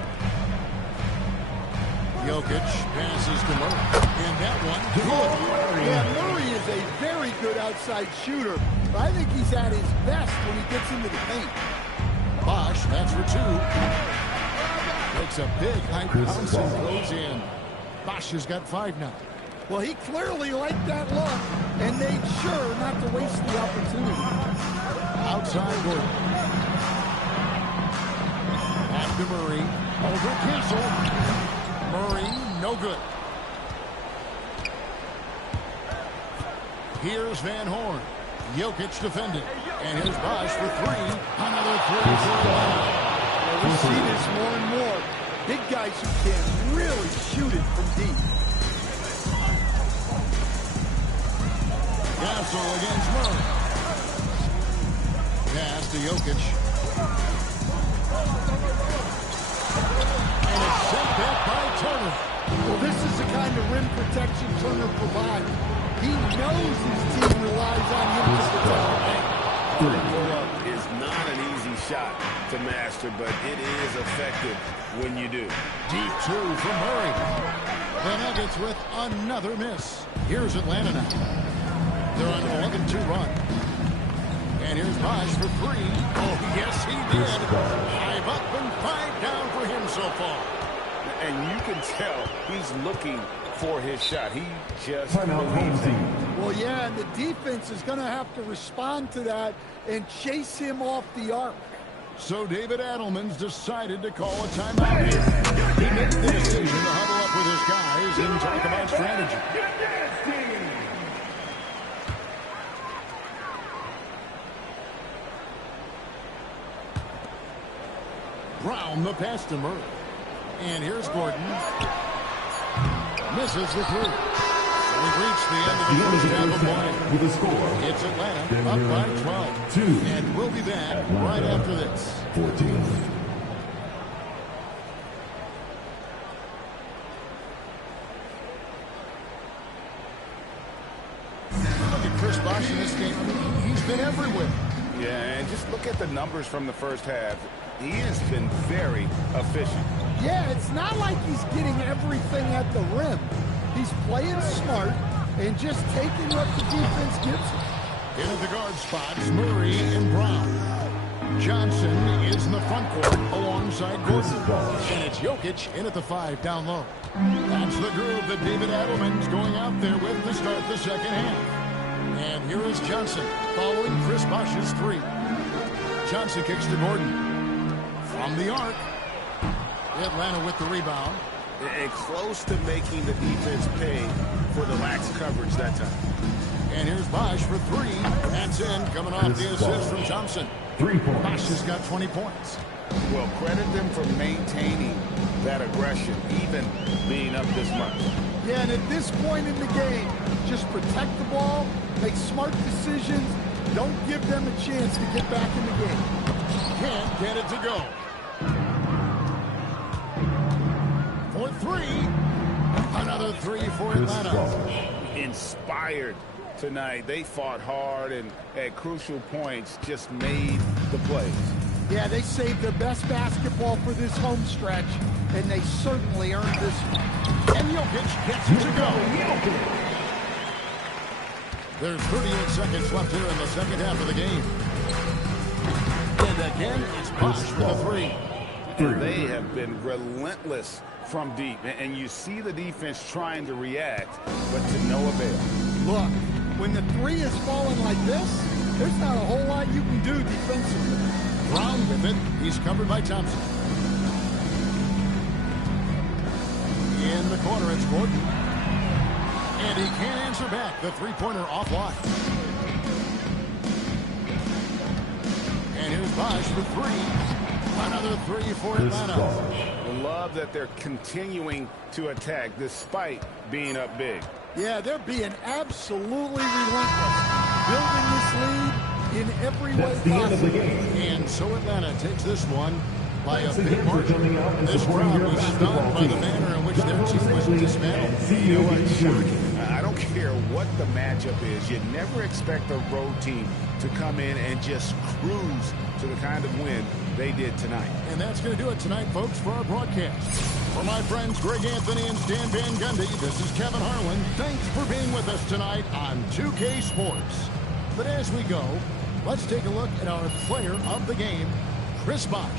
Jokic passes to Murray. And that one, good. Yeah, Murray is a very good outside shooter. I think he's at his best when he gets into the paint. Bosch, that's for two. Makes a big high bounce and goes in. Bosch has got 5 now. Well, he clearly liked that look and made sure not to waste the opportunity. Outside Gordon. After Murray. Over Castle. Murray, no good. Here's Van Horn. Jokic defended. And here's Bosch for 3. Another 3 for Atlanta. We see this more and more. Big guys who can really shoot it from deep. Castle against Murray. Pass to Jokic. And it's sent back by Turner. Well, this is the kind of rim protection Turner provides. He knows his team relies on him to protect the paint. Pull-up is not an easy shot to master, but it is effective when you do. Deep two from Murray. The Nuggets with another miss. Here's Atlanta now. They're on an 11-2 run. And here's Bosh for three. Oh, yes, he did. 5 up and 5 down for him so far. And you can tell he's looking for his shot. He just believes it. Well, yeah, and the defense is going to have to respond to that and chase him off the arc. So David Adelman's decided to call a timeout here. He made the decision to huddle up with his guys and talk about strategy. Brown the pass to Murray. And here's Gordon. Misses the three. So we've reached the end of the first half of play. With a score. It's Atlanta up by 12. 2. And we'll be back right after this. 14. Look at Chris Bosh in this game. I mean, he's been everywhere. Yeah, and just look at the numbers from the first half. He has been very efficient. Yeah, it's not like he's getting everything at the rim. He's playing smart and just taking what the defense gives him. In at the guard spots, Murray and Brown. Johnson is in the front court alongside Gordon. And it's Jokic in at the 5 down low. That's the groove that David Adelman's going out there with to start the second half. And here is Johnson following Chris Bosh's 3. Johnson kicks to Gordon. From the arc. Atlanta with the rebound. And close to making the defense pay for the lax coverage that time. And here's Bosh for 3. That's in, coming off the assist from Thompson. 3 points. Bosh has got 20 points. Well, credit them for maintaining that aggression, even being up this much. Yeah, and at this point in the game, just protect the ball, make smart decisions, don't give them a chance to get back in the game. Can't get it to go. For 3. Another 3 for Atlanta. Inspired tonight. They fought hard and at crucial points just made the plays. Yeah, they saved their best basketball for this home stretch, and they certainly earned this one. And Jokic gets it to go. There's 38 seconds left here in the second half of the game. And again, it's Bosh for the 3. And they have been relentless from deep. And you see the defense trying to react, but to no avail. Look, when the 3 is falling like this, there's not a whole lot you can do defensively. Brown with it. He's covered by Thompson. In the corner, it's Gordon. And he can't answer back. The three-pointer offline. And here's Bosh for 3. Another 3 for Atlanta. I love that they're continuing to attack despite being up big. Yeah, they're being absolutely relentless. Building this lead in every way possible. And so Atlanta takes this one by a big margin. This crowd was stunned by the manner in which their team was dismantled. You know what? Shocking. I don't care what the matchup is. You never expect a road team to come in and just cruise to the kind of win they did tonight. And that's going to do it tonight, folks, for our broadcast. For my friends Greg Anthony and Stan Van Gundy, this is Kevin Harlan. Thanks for being with us tonight on 2K Sports. But as we go, let's take a look at our player of the game, Chris Bosh.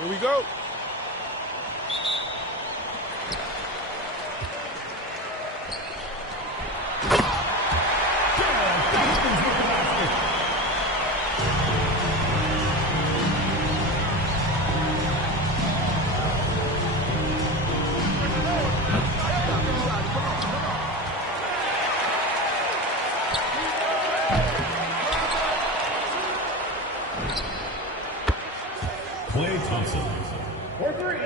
Here we go. Klay Thompson. For three.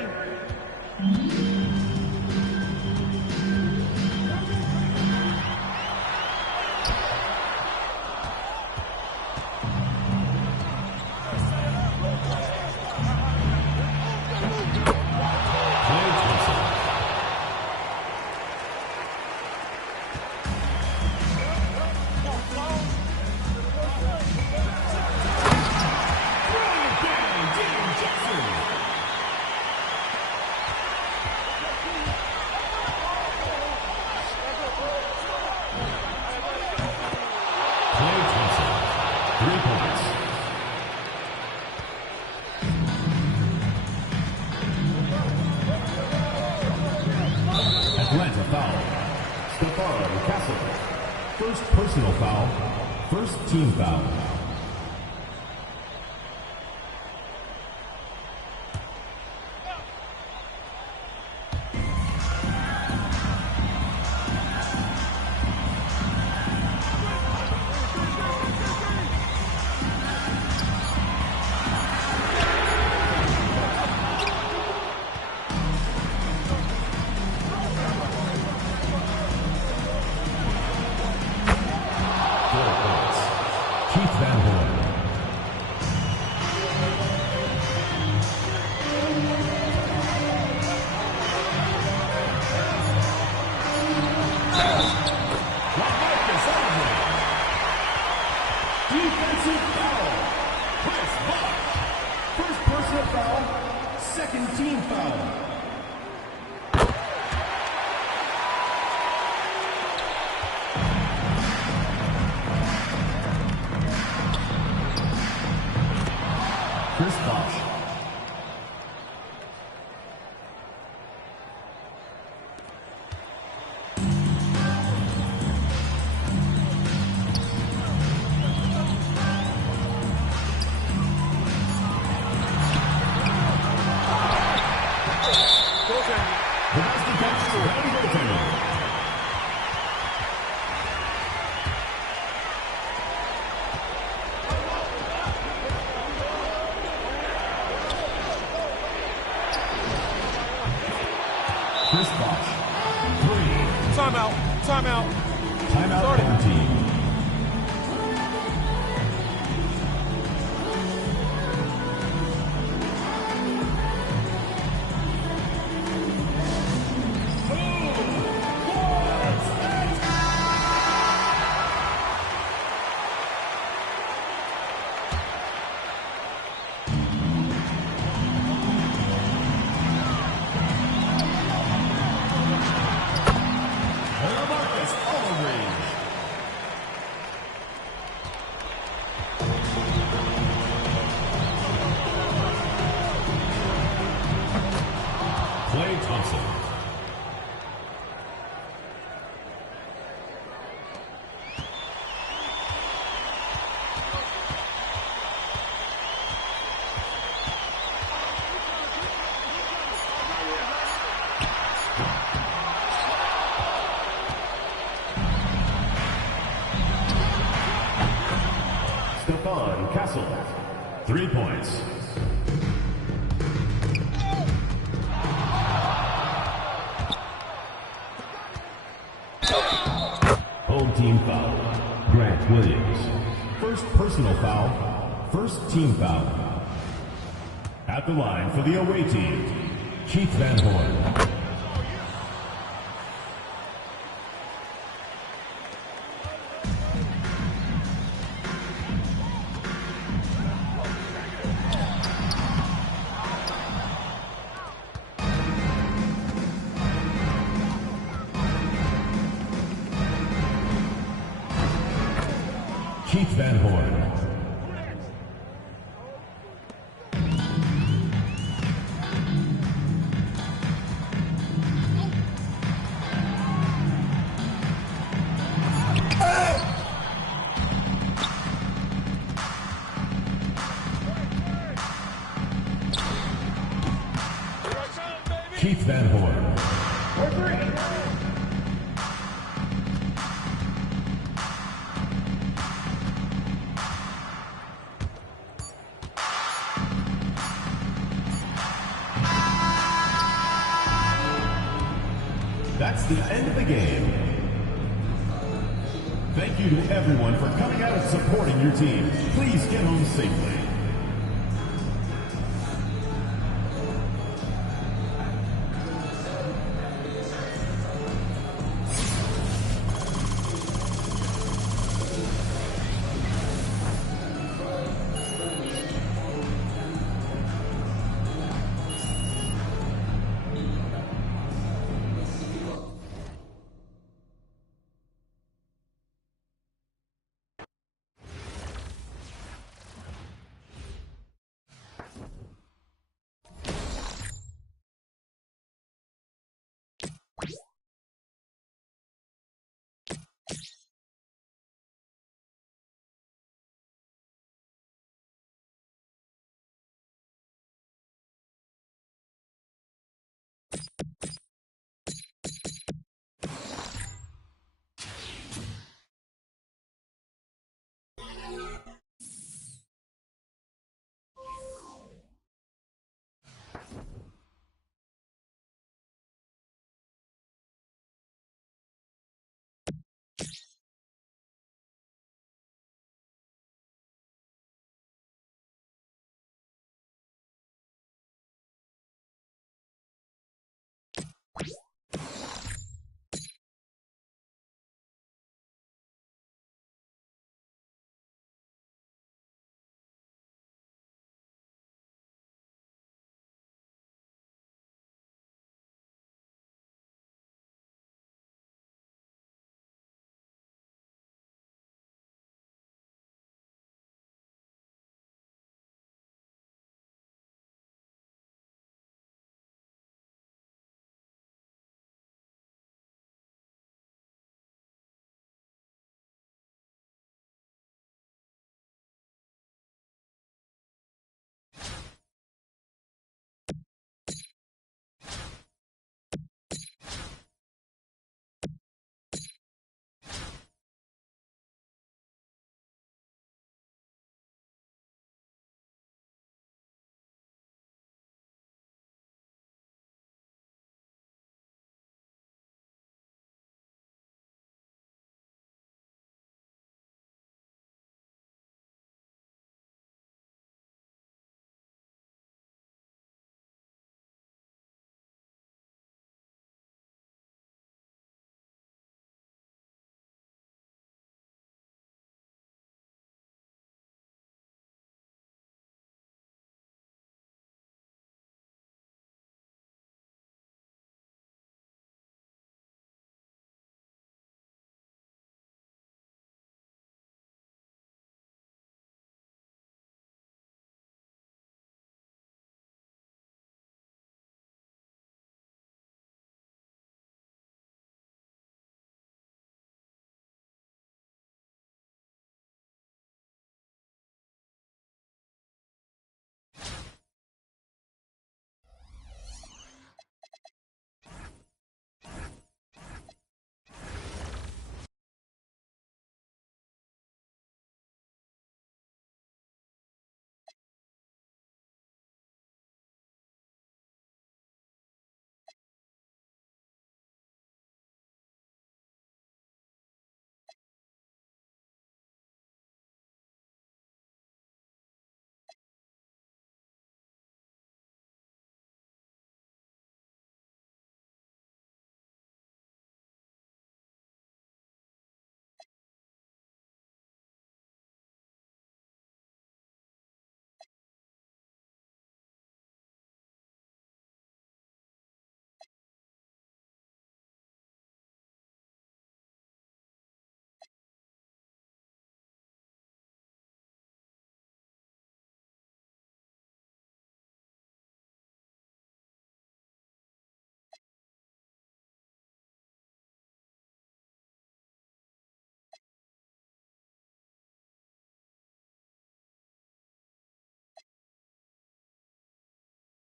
First personal foul, first team foul. Timeout. Timeout home team. Klay Thompson. Stephon Castle. 3 points. Home team foul. Grant Williams. First personal foul. First team foul. At the line for the away team, Keith Van Horn. Keith Van Horn. Keith Van Horn. For 3. That's the end of the game. Thank you to everyone for coming out and supporting your team. Please get home safely.